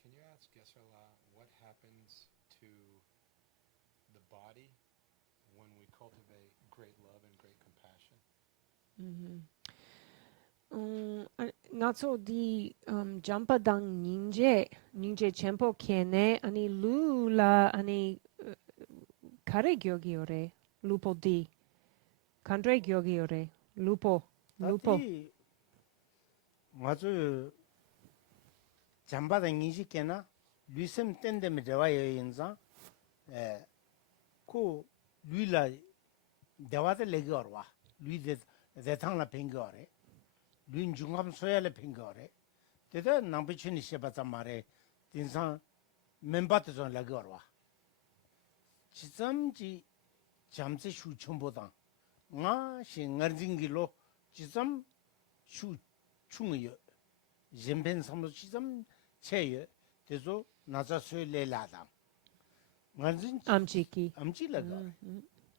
Can you ask Geshe-la what happens to the body when we cultivate great love and great compassion? Nga tso di jampa dang ninje chenpo kene ani lu la ani kare gyogi ore lupo di kandre gyogi ore lupo 맞아요. 잠바다 인식계나 리셈 땐데미 대화여 인자 고 루이라 대화들 레거와 루이데 대탕라 팽거래 루인 중감 소야래 팽거래 대다 남비춘이 셔바자 말에 인상 멤버들 좀 레거와 지점지 잠시 슈촌보다 nga 싱어징기로 지점 슈 충이요 젠벤 삼도 지점 체여 대소 나자스에 레라다 만진 암지라가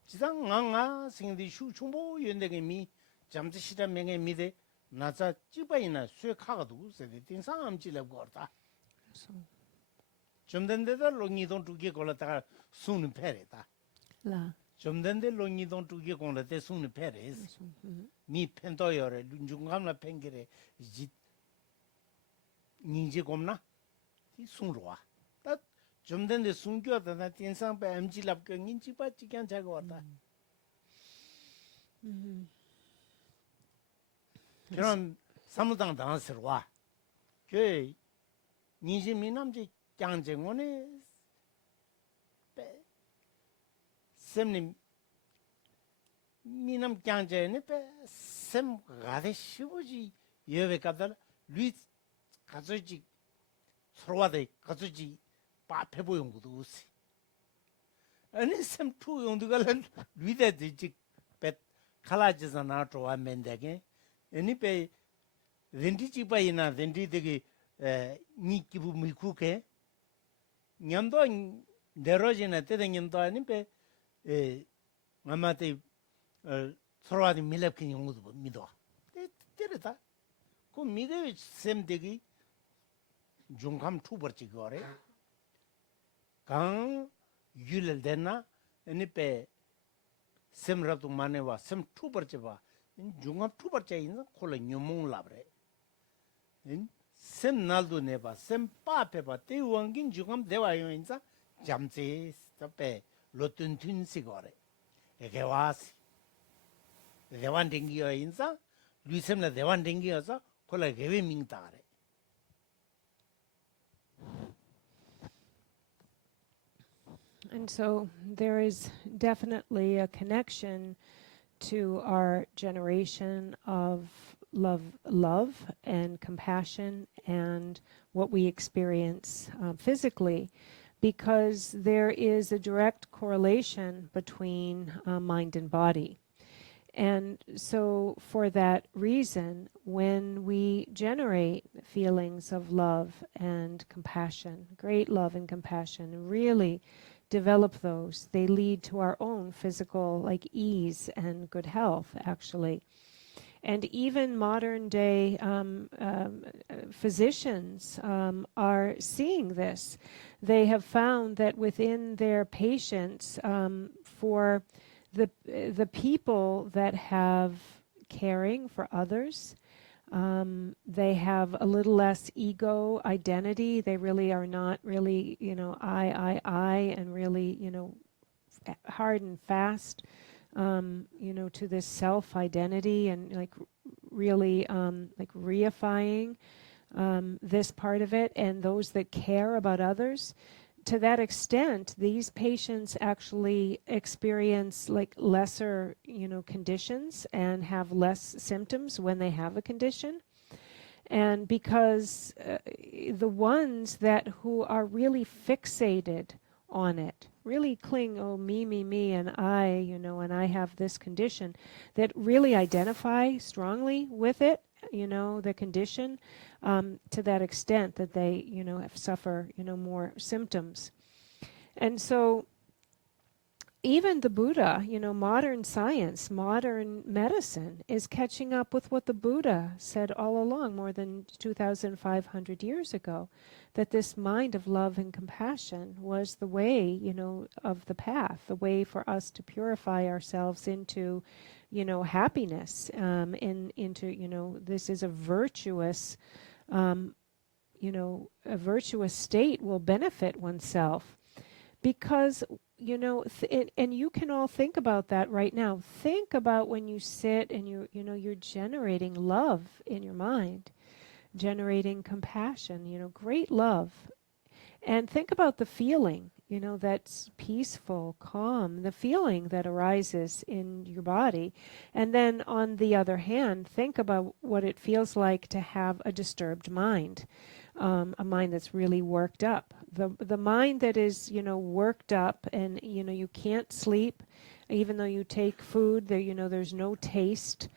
지상 nga 생디 슈 충보 연대게 미 잠시 시다 명에 미데 나자 찌바이나 수액하고도 세대 띵상 암지라 거다 좀 된데다 롱이동 두개 걸었다가 수는 패래다 라 좀 된데 롱이동 두개 걸었대 수는 패래스 미 펜도여래 중감나 pen게래 지 닌지 곰나 이 숭로와 좀 된데 숭교다 나 띵상 뱀지랍 그 닌지 빠지 그냥 자고 왔다 그런 사무당 당스러 와. 그 닌지 미남지 장정원에 셈님 미남 장제네 셈 가데 시부지 여베까다 리 가서지 서로와데 가서지 빠페 보용 것도 없이 아니 셈 투용도가 리데지 배 칼라지자 나토와 맨데게 애니페 렌디지 바이나 렌디데게 니키부 미쿠케 냠도 내러지나 때데 냠도 아니페 마마테 서로와데 밀랍킨 용도도 믿어 때르다 그 미게 셈데기 중감 투버지 거래 강 유를 되나 아니 빼 semratu manewa sem tubarcheba jungam tubarcha in kola nyumung labre sem naldu neba sem pa peba te wangin jungam dewa yoinza jamse tape lotun tun sigore egewasi dewan dingi yoinza luisem la dewan dingi yosa kola gewe mingtare. And so there is definitely a connection to our generation of love and compassion and what we experience physically, because there is a direct correlation between mind and body. And so for that reason, when we generate feelings of love and compassion, great love and compassion, really develop those, they lead to our own physical ease and good health, actually. And even modern day physicians are seeing this. They have found that within their patients, for the people that have caring for others, they have a little less ego identity. They really are not really, I, and really, hard and fast, to this self-identity and really reifying this part of it. And those that care about others, to that extent, these patients actually experience lesser, conditions and have less symptoms when they have a condition. And because the ones who are really fixated on it, really cling, oh, me, and I, and I have this condition, that really identify strongly with it, the condition, to that extent that they, suffer, more symptoms. And so even the Buddha, modern science, modern medicine is catching up with what the Buddha said all along, more than 2,500 years ago, that this mind of love and compassion was the way, of the path, the way for us to purify ourselves into, happiness, into, this is a virtuous, a virtuous state will benefit oneself. Because, and you can all think about that right now. Think about when you sit and you're generating love in your mind, generating compassion, great love. And think about the feeling, that's peaceful, calm, the feeling that arises in your body. And then on the other hand, think about what it feels like to have a disturbed mind, a mind that's really worked up. The mind that is, worked up and, you can't sleep, even though you take food, there's no taste.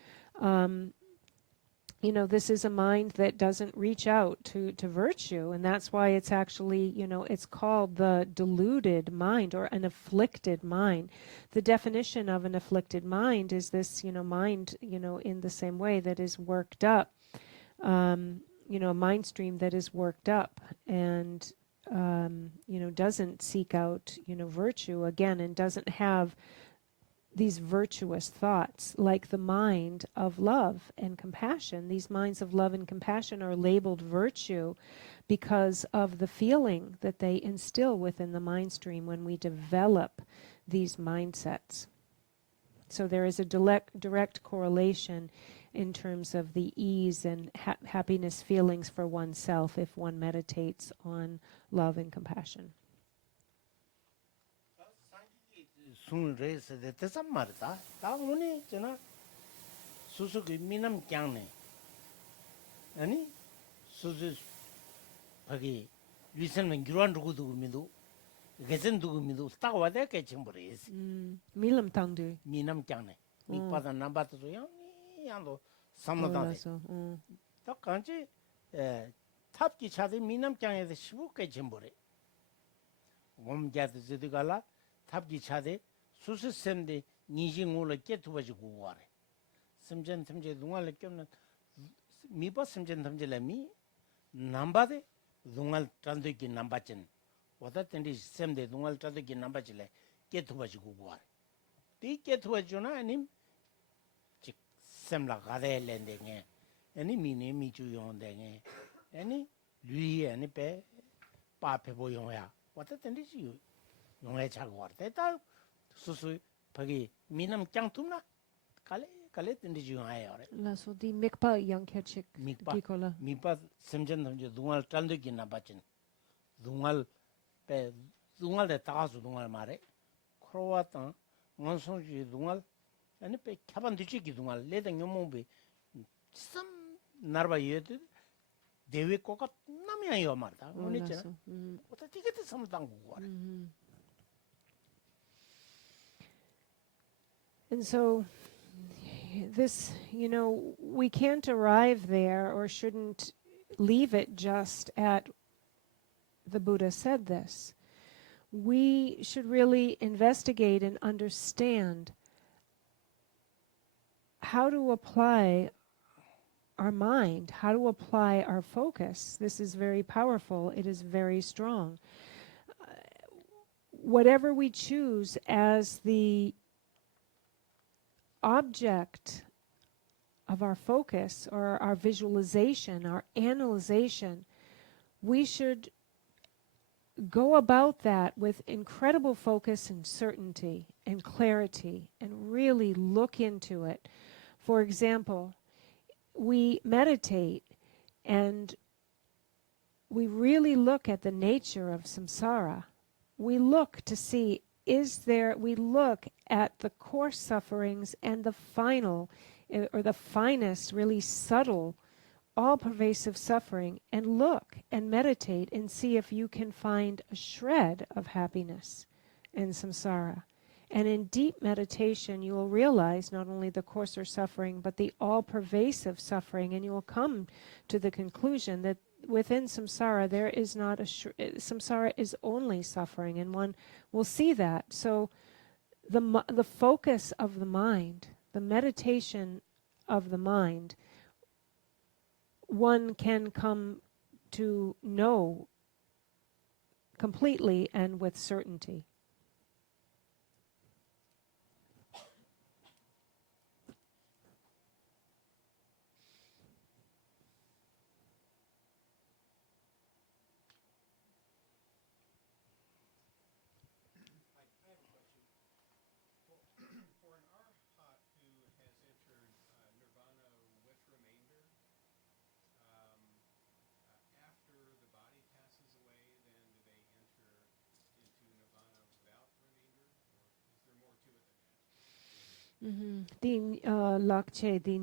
This is a mind that doesn't reach out to virtue, and that's why it's actually, it's called the deluded mind or an afflicted mind. The definition of an afflicted mind is this, mind, in the same way that is worked up, a mind stream that is worked up and, doesn't seek out, virtue again, and doesn't have these virtuous thoughts like the mind of love and compassion. These minds of love and compassion are labeled virtue because of the feeling that they instill within the mind stream when we develop these mindsets. So there is a direct correlation in terms of the ease and happiness feelings for oneself if one meditates on love and compassion. sun race de tesam marta ta muni chena susuki minam kyangne ani susu bagi lisan men giran dugu midu gesen dugu midu ta wade ke chimbres Milam tangdu. minam kyangne mi pada namba to yang samada ta kanchi 탑기 차대 민남 강에서 15개 점보래. 몸자도 저들가라 탑기 차대 수수샘데 니징올을 깨투버지고 와래. 섬전 탐제 동안을 껴는 미버 섬전 탐제라미 남바데 동안 trandoki nambachen wada tendi semde dungal tado ki namba chile ketuba chi kukuwar. Di ketuba chuna ani chik semla gade lende nge, ani mine mi chu yonde nge, ani lui ani pe pa pepo yongya, wada tendi chi yongya chakuwar. Teta susu pagi minam kyang tumna, kale tendi chi yongya yore. La so di mikpa yang kechik gikola. Mikpa semchen tamche dungal tando ki namba chin. Dungal de tagasu dungal mare. Krowa tang, ngansong chi dungal, ane pe kyaban duchi ki dungal, leda nyomong be, sam narba yoyode, dewe koka namya yo marta. Ngoni chena, wata tikete samtang kukuware. And so this, we can't arrive there or shouldn't leave it just at the Buddha said this. We should really investigate and understand how to apply our mind, how to apply our focus. This is very powerful. It is very strong. Whatever we choose as the object of our focus or our visualization, our analyzation, we should go about that with incredible focus and certainty and clarity and really look into it. For example, we meditate and we really look at the nature of samsara. We look to see, we look at the coarse sufferings and the final, or the finest, really subtle, all-pervasive suffering, and look and meditate and see if you can find a shred of happiness in samsara. And in deep meditation, you will realize not only the coarser suffering, but the all-pervasive suffering, and you will come to the conclusion that within samsara there is not samsara is only suffering, and one will see that. So the focus of the mind, the meditation of the mind, one can come to know completely and with certainty. For an arhat who has entered nirvana with remainder, after the body passes away, then do they enter into nirvana without remainder, or is there more to it than that? Di lakche, di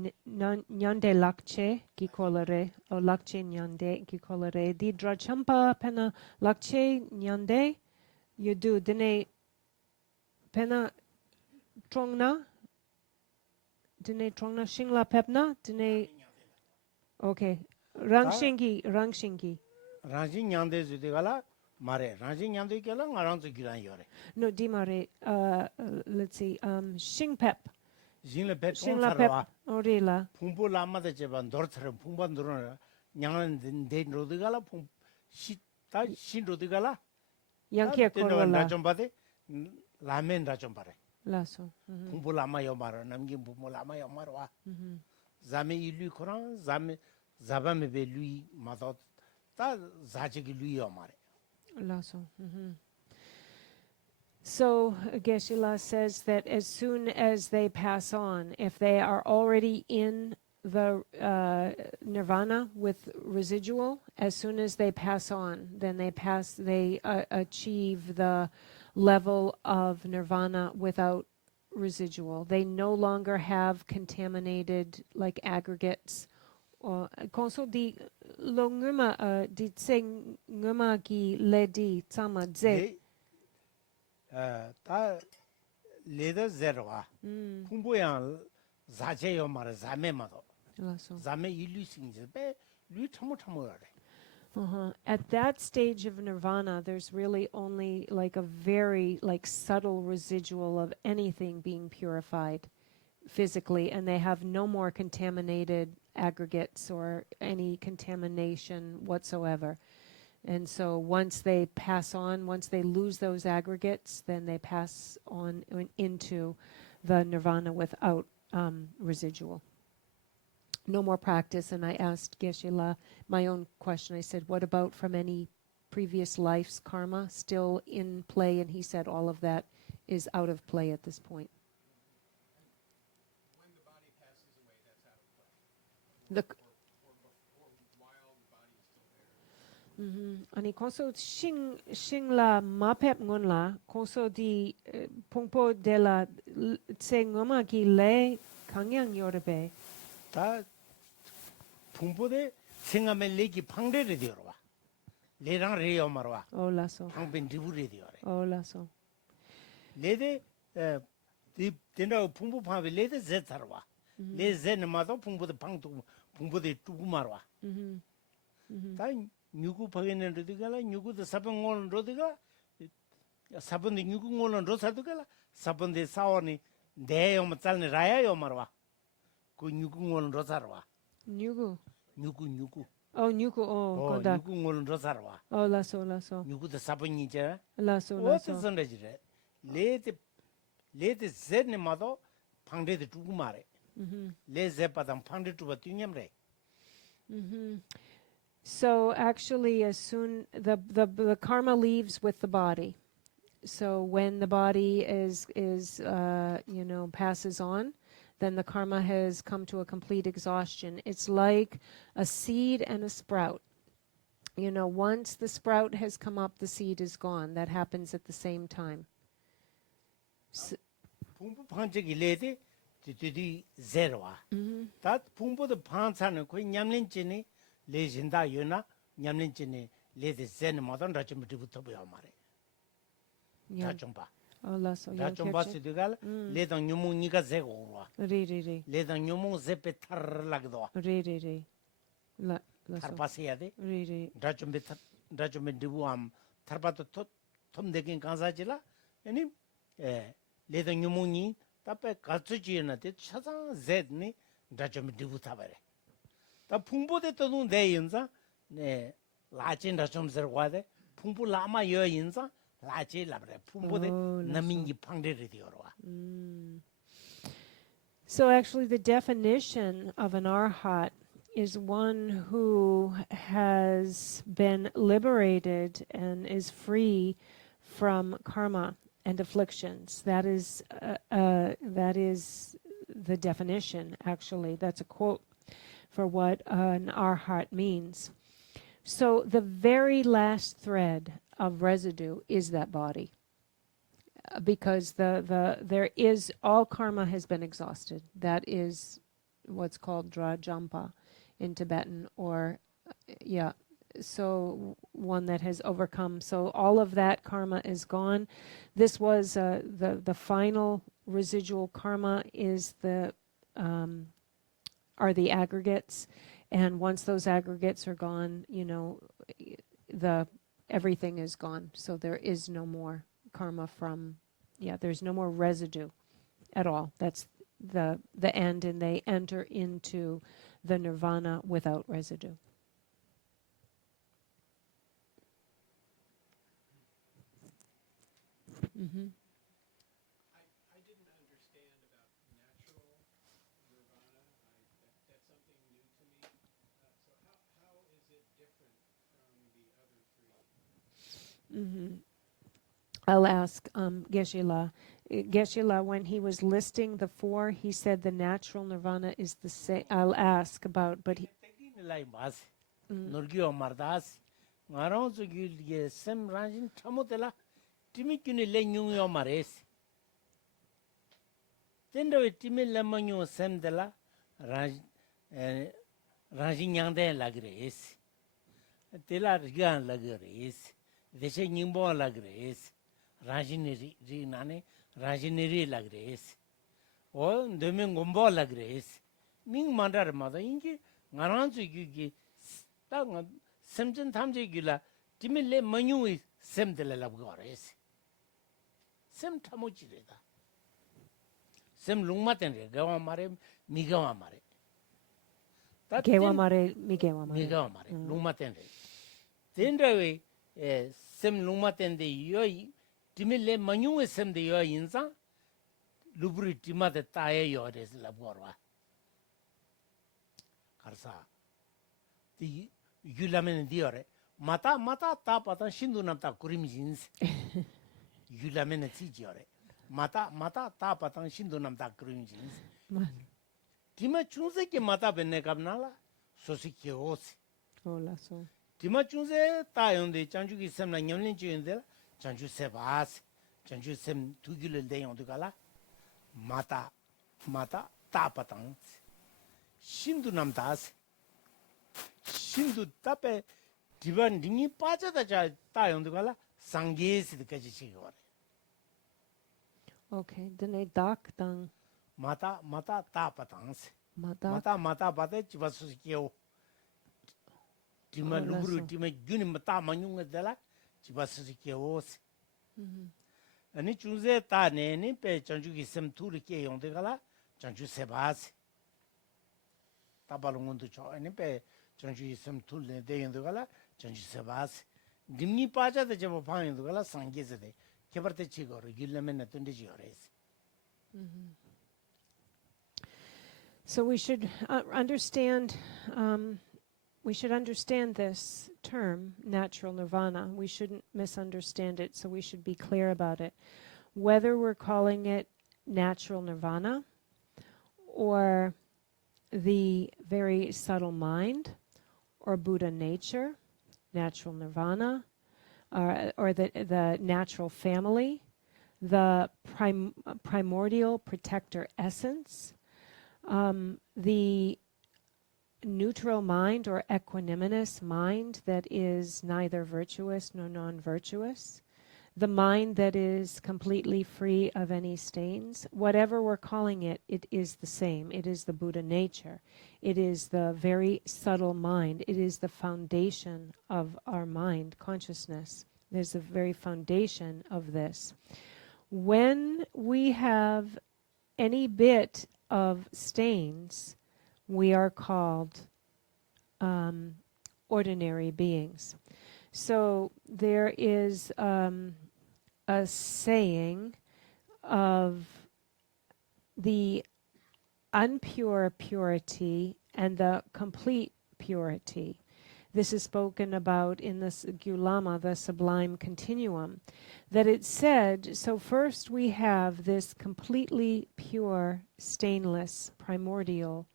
nyande lakche ki kolere, o lakche nyande ki kolere, di drachampa pena lakche nyande, you do dine pena trongna shingla pepna, dine, okay, rangshingi. Ranjin nyande zude gala, mare, ranjin nyande kela ngaranzu giran yore. No, di mare, let's see, shingpep. Jingle pet Shingla pep, orila. Pumpu lama de jeban dorther pumpa durona nyangan de rodigala pum ta shin rodigala Yankia korwala. rajombade lamen rajombare Lasso. pumpu lama yomara namgi pumpu lama yomarwa zame ilu koran zame zabame be lui madot ta zaje gi lui yomare Lasso. So Geshe-la says that as soon as they pass on, if they are already in the nirvana with residual, as soon as they pass on, then they achieve the level of nirvana without residual. They no longer have contaminated like aggregates. Konso di lo nguma di tseng nguma ki ledi tsama dze. 다 레더 제로와 풍부양 자체요 말 자매마도 자매 일루싱지 배 루트모트모래 At that stage of nirvana, there's really only like a very like subtle residual of anything being purified physically, and they have no more contaminated aggregates or any contamination whatsoever. And so once they pass on, once they lose those aggregates, then they pass on into the nirvana without residual. No more practice. And I asked Geshe-la my own question. I said, what about from any previous life's karma still in play? And he said all of that is out of play at this point. When the body passes away, that's out of play. The Or while the body is still there. 아니 콘소 싱라 마펩 ngonla 콘소 디 퐁포 데라 쳔ngoma ki le 강양 요르베 다 풍부대 생하면 레기 방레를 되어와. 레랑 레요 말와. 올라서 방변 디부레 되어래. 올라서 레데 디 된다 풍부 파베 레데 제타와. 레 제는마도 풍부대 방도 풍부대 두고 말와. 다 뉴구 파게는 로디가라 뉴구도 사병원 로디가 사번데 뉴구원은 로사도가라 사번데 사원이 내용 짤네 라야요 말와. 그 뉴구원은 로사르와. 뉴구 뉴구 뉴구 건다 뉴구원은 로사르와. 올라서 뉴구도 사번이제 라서 어떤 선대지래 레데 제네마도 방레데 두고 말해. 레제바당 방레 두바 뛰냠래. So actually, as soon the karma leaves with the body. So when the body is passes on, then the karma has come to a complete exhaustion. It's like a seed and a sprout. Once the sprout has come up, the seed is gone. That happens at the same time. 풍부 방적이 레데 디디 제로와. 다 풍부의 방사는 거의 냠린진이 레진다 요나 냠린진이 레데 제네마던 라좀부터 보여 말해. 라좀봐. 올라서 라좀봐 쓰디갈 레당 뉴몽니가 제고와. 리리리 레당 뉴몽 제페 타르락도. 리리리 라서 타르바세야 돼. 리리 라좀베 디부암 타르바도 톰데긴 간사지라. 아니 레당 뉴몽니 답에 가츠지나데 차상 제드니 라좀베 디부타바래. 다 풍부대 떠는 내 인자 네 라진다 좀 들어와대 풍부 라마 여 인자 라지 라브레 풍부대 남인기 방대를 되어와. So actually the definition of an arhat is one who has been liberated and is free from karma and afflictions. That is the definition, actually. That's a quote for what an arhat means. So the very last thread of residue is that body, because there is all karma has been exhausted. That is what's called drajampa in Tibetan, or so one that has overcome. So all of that karma is gone. This was the final residual karma is are the aggregates, and once those aggregates are gone, everything is gone. So there is no more karma there's no more residue at all. That's the end, and they enter into the nirvana without residue. I didn't understand about natural nirvana. That's something new to me. So how is it different from the other three? I'll ask Geshe-la. Geshe-la, when he was listing the four, he said the natural nirvana is the same. I'll ask about, but he... 놀기요 말다스 나랑서 길게 샘 란진 참못텔라 티미큐니 레뉴요 마레스 텐도 티미 레마뉴 샘델라 란진 양데 라그레스 텔라 리간 라그레스 데세 닝보 라그레스 란진이 리나네 란진이 라그레스 오 데멘 곰보 라그레스 밍 만다르 마다 인기 나랑서 길게 딱 샘전 탐제기라 디밀레 머뉴이 샘들라고 거레스 샘 타모지레다 샘 룽마텐레 가와 마레 미가와 마레 개와 말에 미개와 말에 미가와 마레 룽마텐레 Tendawe sem luma tende yo timile manyung sem de yo insa lubri timade tae yo des la borwa. Karsa ti yulamen diore mata ta pata shindu namta kurim jins yulamen ti diore mata ta pata shindu namta kurim jins tima chunse ke mata benne kabnala sosi ke osi Hola, so. tima chunse ta yonde chanju ki semna nyamlin chuyende chanju sebas chanju sem tugile de yonde kala mata ta pata shindu namtas 신도 답에 디반 링이 빠져다 자 따용도 갈라 상계에서 까지 지고 Okay, dene dak dang 마타 따빠당스 madak. 마타 바데 지바스키오 디마 루브루 디마 균이 마타 마뇽데라 지바스키오 아니 주제 따네니 베 전주기 sem투르게 용데 갈라 전주 세바스 따발롱도 저 아니 베 전주 있음 둘네 대인도 갈라 전주 세바스 dimni pacha de jabo phaindu gala sangese de kebarte chigor gillame na tunde jores. So we should understand this term, natural nirvana. We shouldn't misunderstand it, so we should be clear about it. Whether we're calling it natural nirvana or the very subtle mind or Buddha nature, natural nirvana, or the natural family, the primordial protector essence, the neutral mind or equanimous mind that is neither virtuous nor non-virtuous, the mind that is completely free of any stains. Whatever we're calling it, it is the same. It is the Buddha nature. It is the very subtle mind. It is the foundation of our mind, consciousness. It is the very foundation of this. When we have any bit of stains, we are called ordinary beings. So there is a saying of the unpure purity and the complete purity. This is spoken about in the Gyulama, the sublime continuum, that it said, so first we have this completely pure, stainless, primordial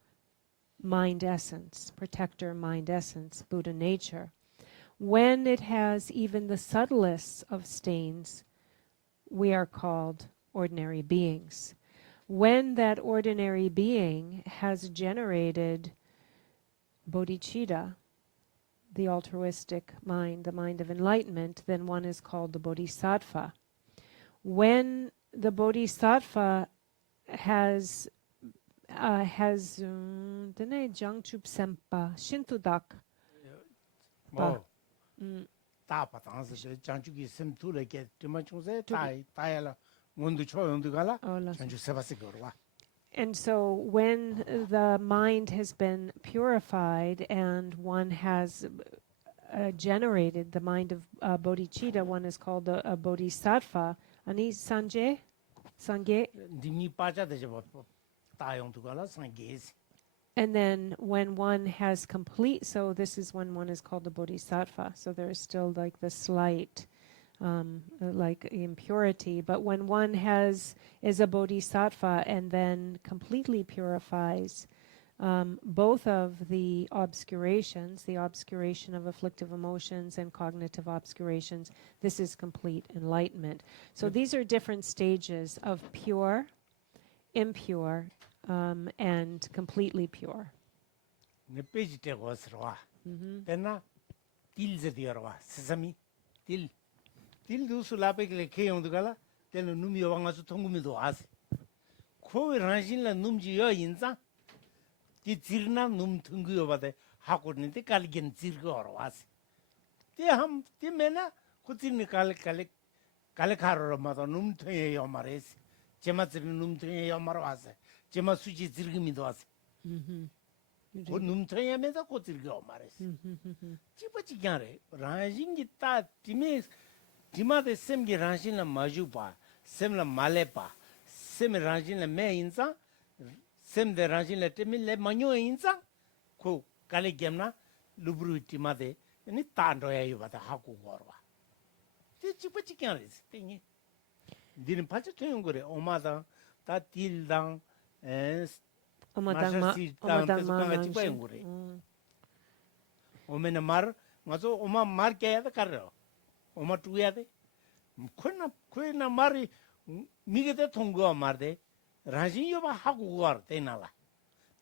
mind essence, protector mind essence, Buddha nature. When it has even the subtlest of stains, we are called ordinary beings. When that ordinary being has generated bodhicitta, the altruistic mind, the mind of enlightenment, then one is called the bodhisattva. When the bodhisattva has dene jangchup sempa shintudak Ta patangse janju ki sem tule ke tima chungse tayala mundu choyondu gala janju sebasi gorwa. And so when the mind has been purified and one has generated the mind of bodhicitta, one is called a bodhisattva. Ani sangye? Dimni pacha de jabo tayondu gala sangesi. And then when one has complete, so this is when one is called a bodhisattva. So there is still like the slight like impurity, but when one is a bodhisattva and then completely purifies both of the obscurations, the obscuration of afflictive emotions and cognitive obscurations, this is complete enlightenment. So these are different stages of pure, impure, and completely pure. Ne page te gosrwa. Tena til ze diarwa. Sesami til du sulape ke keyondu gala tena numi wanga su tongumi do as. Ko ranjin la numji yo inza. Ti zirna num tungu yo bade hakor te kalgen zirgo orwas. Ti mena ko zirni kale kharo ma to num thye yo mares. Chema zirni num thye yo marwas. Chema suji zirgimi do as. 고 numtrayameda ko tirgo mares chipachi gyare ranjing gi ta time dimade semgi ranjin la majupa semla malepa sem ranjin la me inza sem de ranjin la temi le manyo inza ko kale gemna lubru timade ni tando ya yubata haku gorwa te chipachi gyare tingi din pacha toyon gore omada ta tildang 오메나 말 맞아 오마 말 깨야 돼 가려 오마 두야 돼 코나 말이 미게데 통거 말데 라진 요바 하고 거 되나라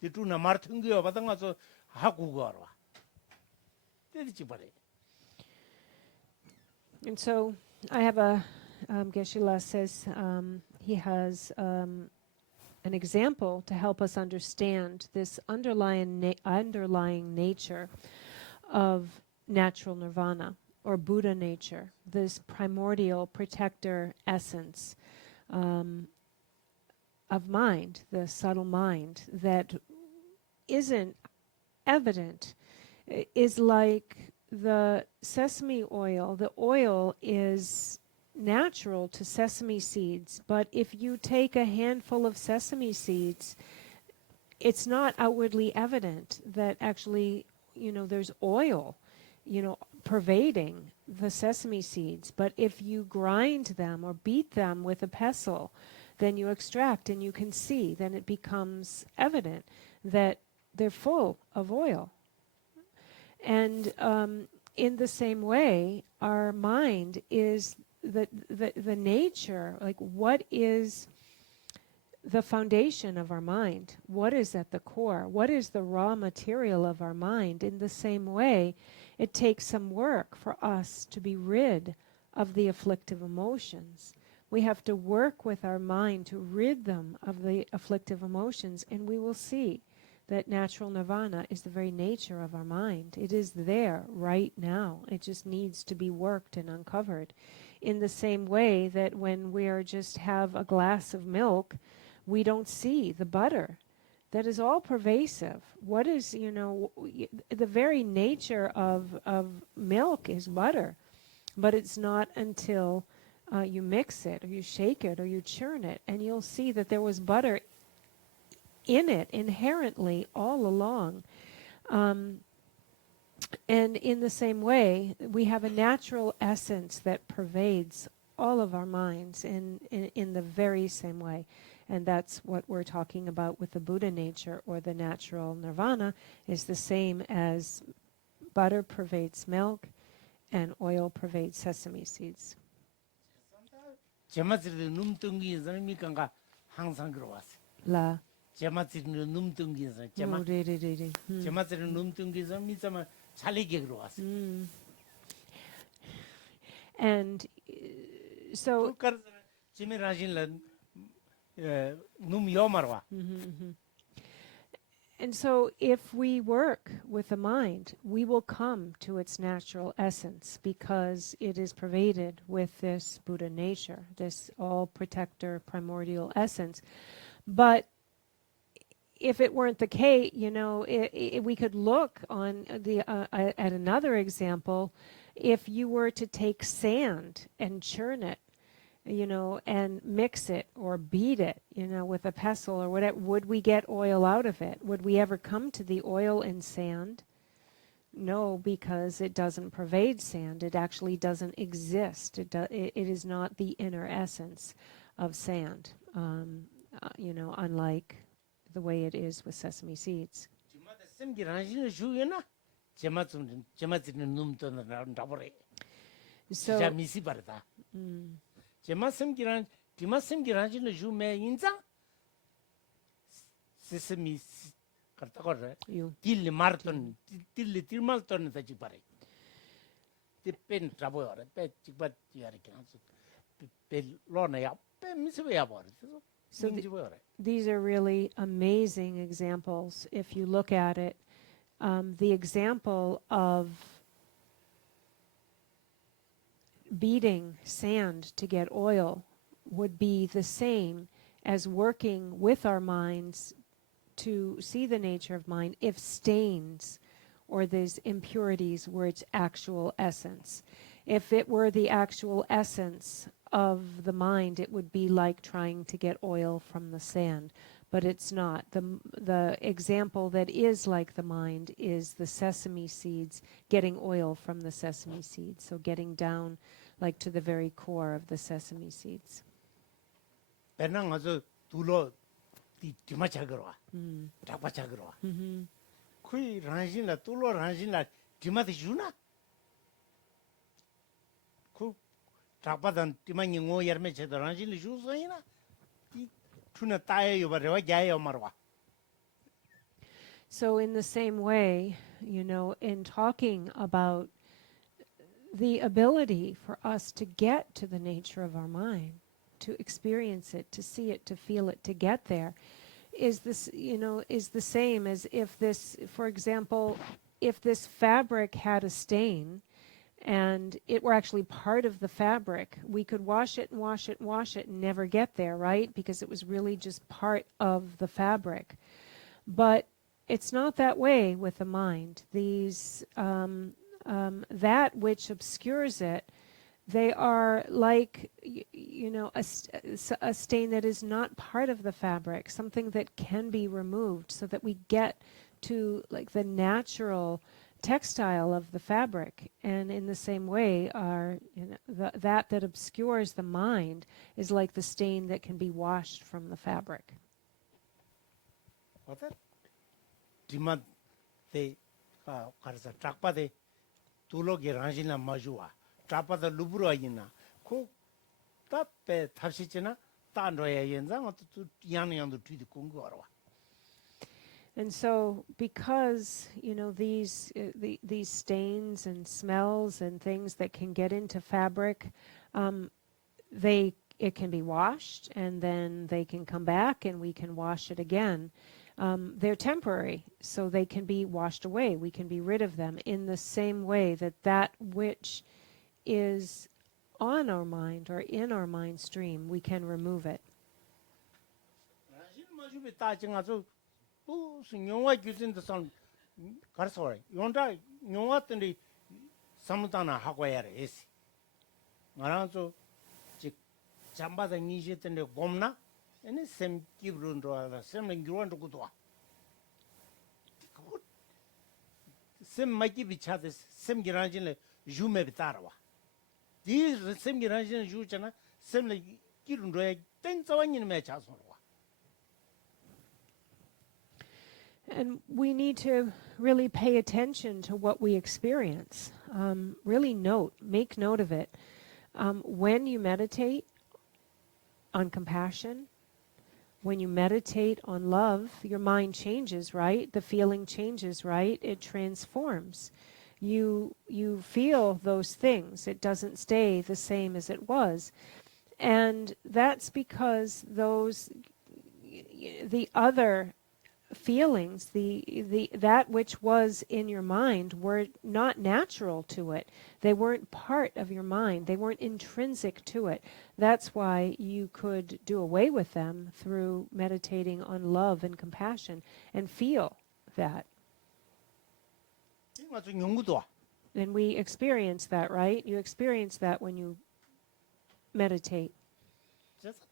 뒤투나 말 통거 받은 가서 하고 거와 되지 버려. And so I have Geshe-la says he has an example to help us understand this underlying nature of natural nirvana, or Buddha nature, this primordial protector essence of mind, the subtle mind that isn't evident, is like the sesame oil. The oil is natural to sesame seeds, but if you take a handful of sesame seeds, it's not outwardly evident that actually, there's oil, pervading the sesame seeds. But if you grind them or beat them with a pestle, then you extract and you can see, then it becomes evident that they're full of oil. And in the same way, our mind is the nature, like what is the foundation of our mind? What is at the core? What is the raw material of our mind? In the same way, it takes some work for us to be rid of the afflictive emotions. We have to work with our mind to rid them of the afflictive emotions, and we will see that natural nirvana is the very nature of our mind. It is there right now. It just needs to be worked and uncovered. In the same way that when we just have a glass of milk, we don't see the butter. That is all pervasive. What is, the very nature of milk is butter. But it's not until you mix it, or you shake it, or you churn it, and you'll see that there was butter in it inherently all along. And in the same way, we have a natural essence that pervades all of our minds in the very same way. And that's what we're talking about with the Buddha nature, or the natural nirvana, is the same as butter pervades milk and oil pervades sesame seeds. 제마들이 numtungi 사람이 간가 항상 그러왔어. La. 제마들이 numtungi 사람 제마들이 numtungi 사람이 참 잘리게 그러왔어. And so and so if we work with the mind, we will come to its natural essence, because it is pervaded with this Buddha nature, this all-protector primordial essence. But if it weren't the case, we could look on at another example. If you were to take sand and churn it, and mix it or beat it, with a pestle or whatever, would we get oil out of it? Would we ever come to the oil in sand? No, because it doesn't pervade sand. It actually doesn't exist. It is not the inner essence of sand, unlike the way it is with sesame seeds. So, sesame kartakore tilli marton tilli tilmalton ta chipare te pen trabore pe chipat yare kanso pe lona ya pe miswe ya bore so these are really amazing examples. If you look at it, the example of beating sand to get oil would be the same as working with our minds to see the nature of mind if stains or these impurities were its actual essence. If it were the actual essence of the mind, it would be like trying to get oil from the sand. But it's not. The example that is like the mind is the sesame seeds, getting oil from the sesame seeds. So getting down like to the very core of the sesame seeds. 배낭 아주 둘러 디마차그러와. 잡아차그러와. 그이 란신라 둘러 란신라 디마디 주나? 그 잡아단 디마니 뭐 여메체도 란신리 주소이나? 이 투나 따에요 버려와 야요 말와. So in the same way, in talking about the ability for us to get to the nature of our mind, to experience it, to see it, to feel it, to get there, is the same as if this, for example, if this fabric had a stain and it were actually part of the fabric, we could wash it and wash it and wash it and never get there, right? Because it was really just part of the fabric. But it's not that way with the mind. These that which obscures it, they are like, a stain that is not part of the fabric, something that can be removed so that we get to like the natural textile of the fabric. And in the same way, that obscures the mind is like the stain that can be washed from the fabric. 어때? 디마 데 가르사 작바데 둘러게 란신라 마주와. 잡아다 루브로이나 코 답에 탑시지나 단로의 연장 또 양양도 뒤도 공부하러 와. And so because these stains and smells and things that can get into fabric, it can be washed and then they can come back and we can wash it again. They're temporary, so they can be washed away. We can be rid of them in the same way that which is on our mind or in our mind stream, we can remove it. 영화 규진도 선 가르쳐라. 용다 영화들이 삼다나 하고 해야 해. 말아서 즉 잠바다 니제던데 곰나 에네 셈 기브론도 알아. 셈은 기원도 고도와. 셈 마기 비차데 셈 기란진레 주메 비타라와. 디 셈 기란진 주잖아. 셈레 기룬도에 땡자와니는 매 자소로와. And we need to really pay attention to what we experience. Really make note of it. When you meditate on compassion, when you meditate on love, your mind changes, right? The feeling changes, right? It transforms. You feel those things. It doesn't stay the same as it was. And that's because the other feelings, that which was in your mind were not natural to it. They weren't part of your mind. They weren't intrinsic to it. That's why you could do away with them through meditating on love and compassion and feel that. And we experience that, right? You experience that when you meditate.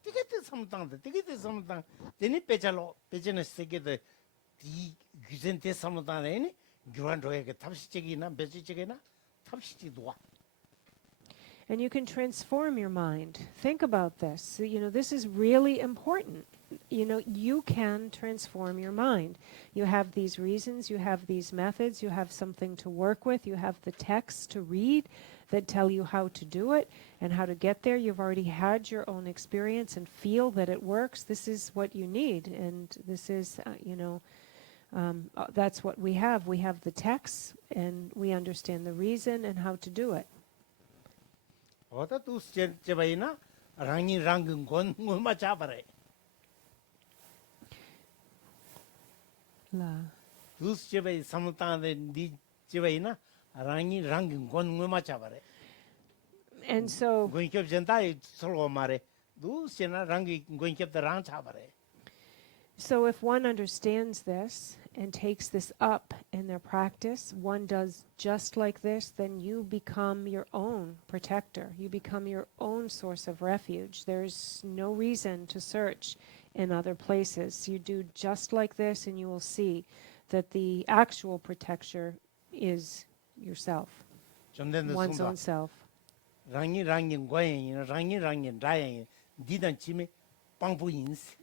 되게 삼당데 되게 삼당 되니 빼잘로 빼전에 세게데 디 규젠테 삼당에니 교환로에게 탑시적이나 배지적이나 탑시지도 와. And you can transform your mind. Think about this. This is really important. You can transform your mind. You have these reasons, you have these methods, you have something to work with, you have the texts to read that tell you how to do it and how to get there. You've already had your own experience and feel that it works. This is what you need. And this is, that's what we have. We have the texts and we understand the reason and how to do it. 어다 또 제바이나 랑이 랑근 건 뭐마 잡아래. La. 두 제바이 삼당데 니 제바이나 랑이 랑근 건 뭐마 잡아래. And so 고인캡 전다이 솔로 말에 두 세나 랑이 고인캡다 랑 잡아래. So if one understands this and takes this up in their practice, one does just like this, then you become your own protector. You become your own source of refuge. There's no reason to search in other places. You do just like this and you will see that the actual protector is yourself, 전된데 one's 송다 own self. 랑이 과연 랑이 라연 니단 치매 빵부 인스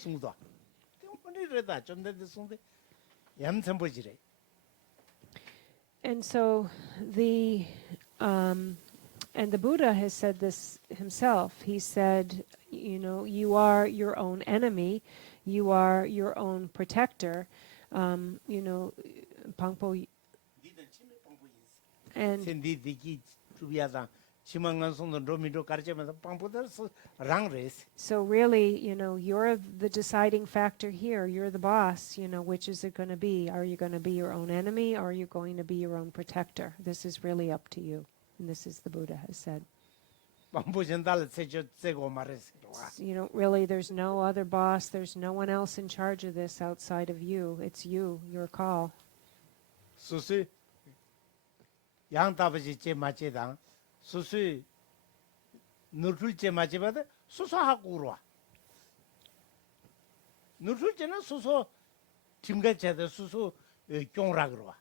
송다 때문에다 전된데 송데 얌선보지래 And so the and the Buddha has said this himself. He said, you are your own enemy, you are your own protector. Pangpo, 니단 치매 빵부 인스 and 센디디기 주비하다 지망간 송도 로미로 가르치면서 빵부들서 랑레스 so really, you're the deciding factor here. You're the boss. Which is it going to be? Are you going to be your own enemy, or are you going to be your own protector? This is really up to you. And this is the Buddha has said. 빵부 전달 세고 말했어 Really, there's no other boss. There's no one else in charge of this outside of you. It's you, your call. 수수 양다버지 제 맞제당 수수 누출제 맞제바다 수수하고 울어 누출제는 수수 팀가제다 수수 경라 그러와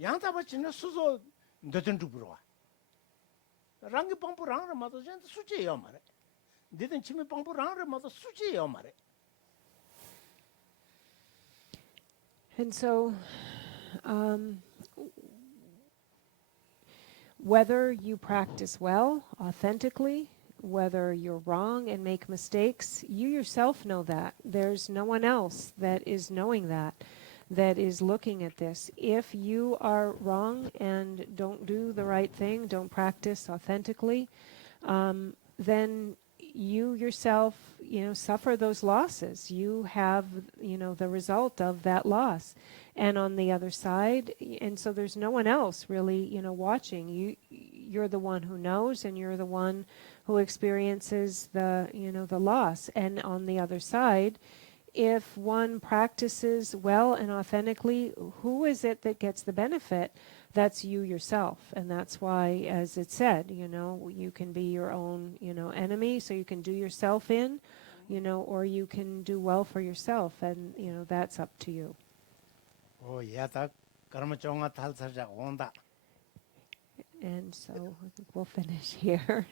양다버지는 수수 너든 두부러와 랑기 빵부랑을 맞아 전 수제요 말해 니든 치면 빵부랑을 맞아 수제요 말해 And so, whether you practice well, authentically, whether you're wrong and make mistakes, you yourself know that. There's no one else that is knowing that is looking at this. If you are wrong and don't do the right thing, don't practice authentically, then you yourself, suffer those losses. You have, the result of that loss. And on the other side, and so there's no one else really, watching. You're the one who knows, and you're the one who experiences the loss. And on the other side, if one practices well and authentically, who is it that gets the benefit? That's you yourself. And that's why, as it said, you can be your own, enemy, so you can do yourself in, or you can do well for yourself, and, that's up to you. 야다 그러면 정아 탈사자 온다 And so I think we'll finish here.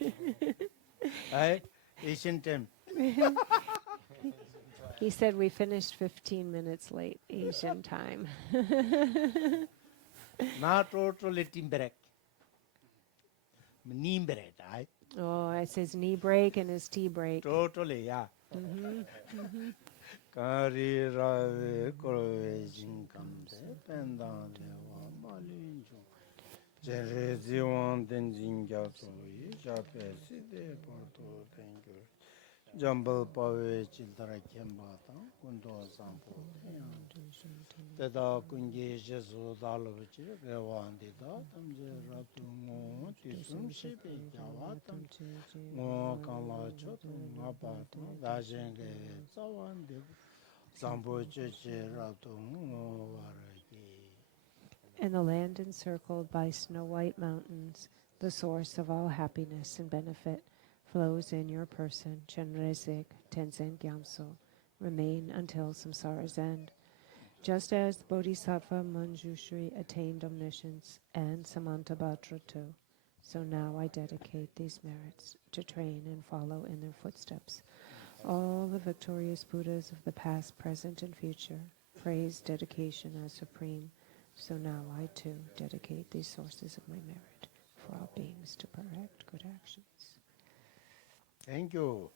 아이 Asian time He said we finished 15 minutes late, Asian time. not totally timberek nimberek 아이 Oh, it's his knee break and his tea break. totally yeah 가리라베 코로베 진감데 펜다데 와 말린주 제레지원 덴진가소이 자페시데 포토 땡큐 잠벌 파웨 질다라 켐바타 군도 상포 대다 군게 제수 달로치 레완데다 담제 라투모 티숨시베 야와탐 모 칼라초 나바타 다젠게 자완데 상보체체 라투모 와라기 And the land encircled by snow-white mountains, the source of all happiness and benefit, flows in your person, Chenrezig, Tenzin Gyamso, remain until samsara's end. Just as Bodhisattva Manjushri attained omniscience and Samantabhadra too, so now I dedicate these merits to train and follow in their footsteps. All the victorious Buddhas of the past, present, and future praise dedication as supreme. So now I too dedicate these sources of my merit for all beings to perfect good actions. Thank you.